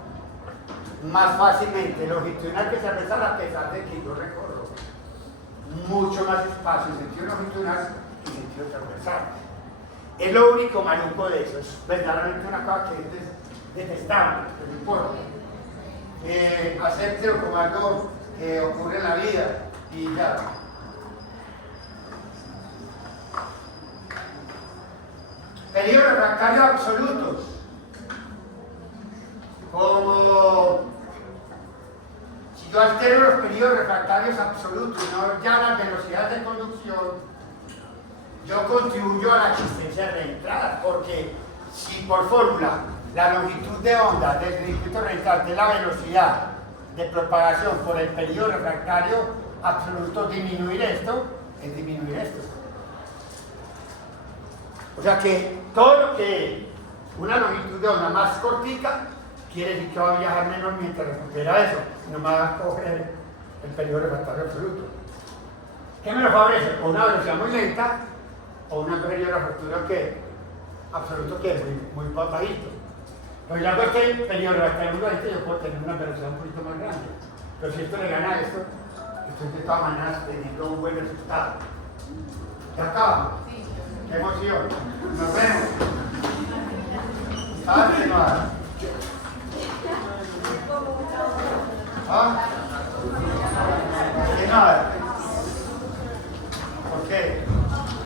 más fácilmente longitudinal que transversal, a pesar de que yo recorro mucho más espacio en sentido longitudinal que en sentido transversal. Es lo único maluco de eso, es verdaderamente una cosa que es detestable, que no importa. Hacérselo como algo que ocurre en la vida y ya. Periodos refractarios absolutos, como si yo altero los periodos refractarios absolutos, no ya las velocidades de conducción, yo contribuyo a la existencia de reentradas, porque si por fórmula la longitud de onda del circuito reentrante es la velocidad de propagación por el periodo refractario absoluto, disminuir esto es disminuir esto. O sea que todo lo que una longitud de onda más cortica quiere decir que va a viajar menos mientras recupera eso, no me va a coger el periodo refractario absoluto. ¿Qué me lo favorece? O una velocidad muy lenta o un periodo refractario que absoluto que es muy bajito. Pero ya con este periodo refractario muy bajito yo puedo tener una velocidad un poquito más grande. Pero si esto le gana a esto, estoy de todas maneras teniendo un buen resultado. ¿Ya acabamos? Sí. ¡Qué emoción! ¡Nos vemos! ¿Sabes qué no? ¿Ah? Que nada.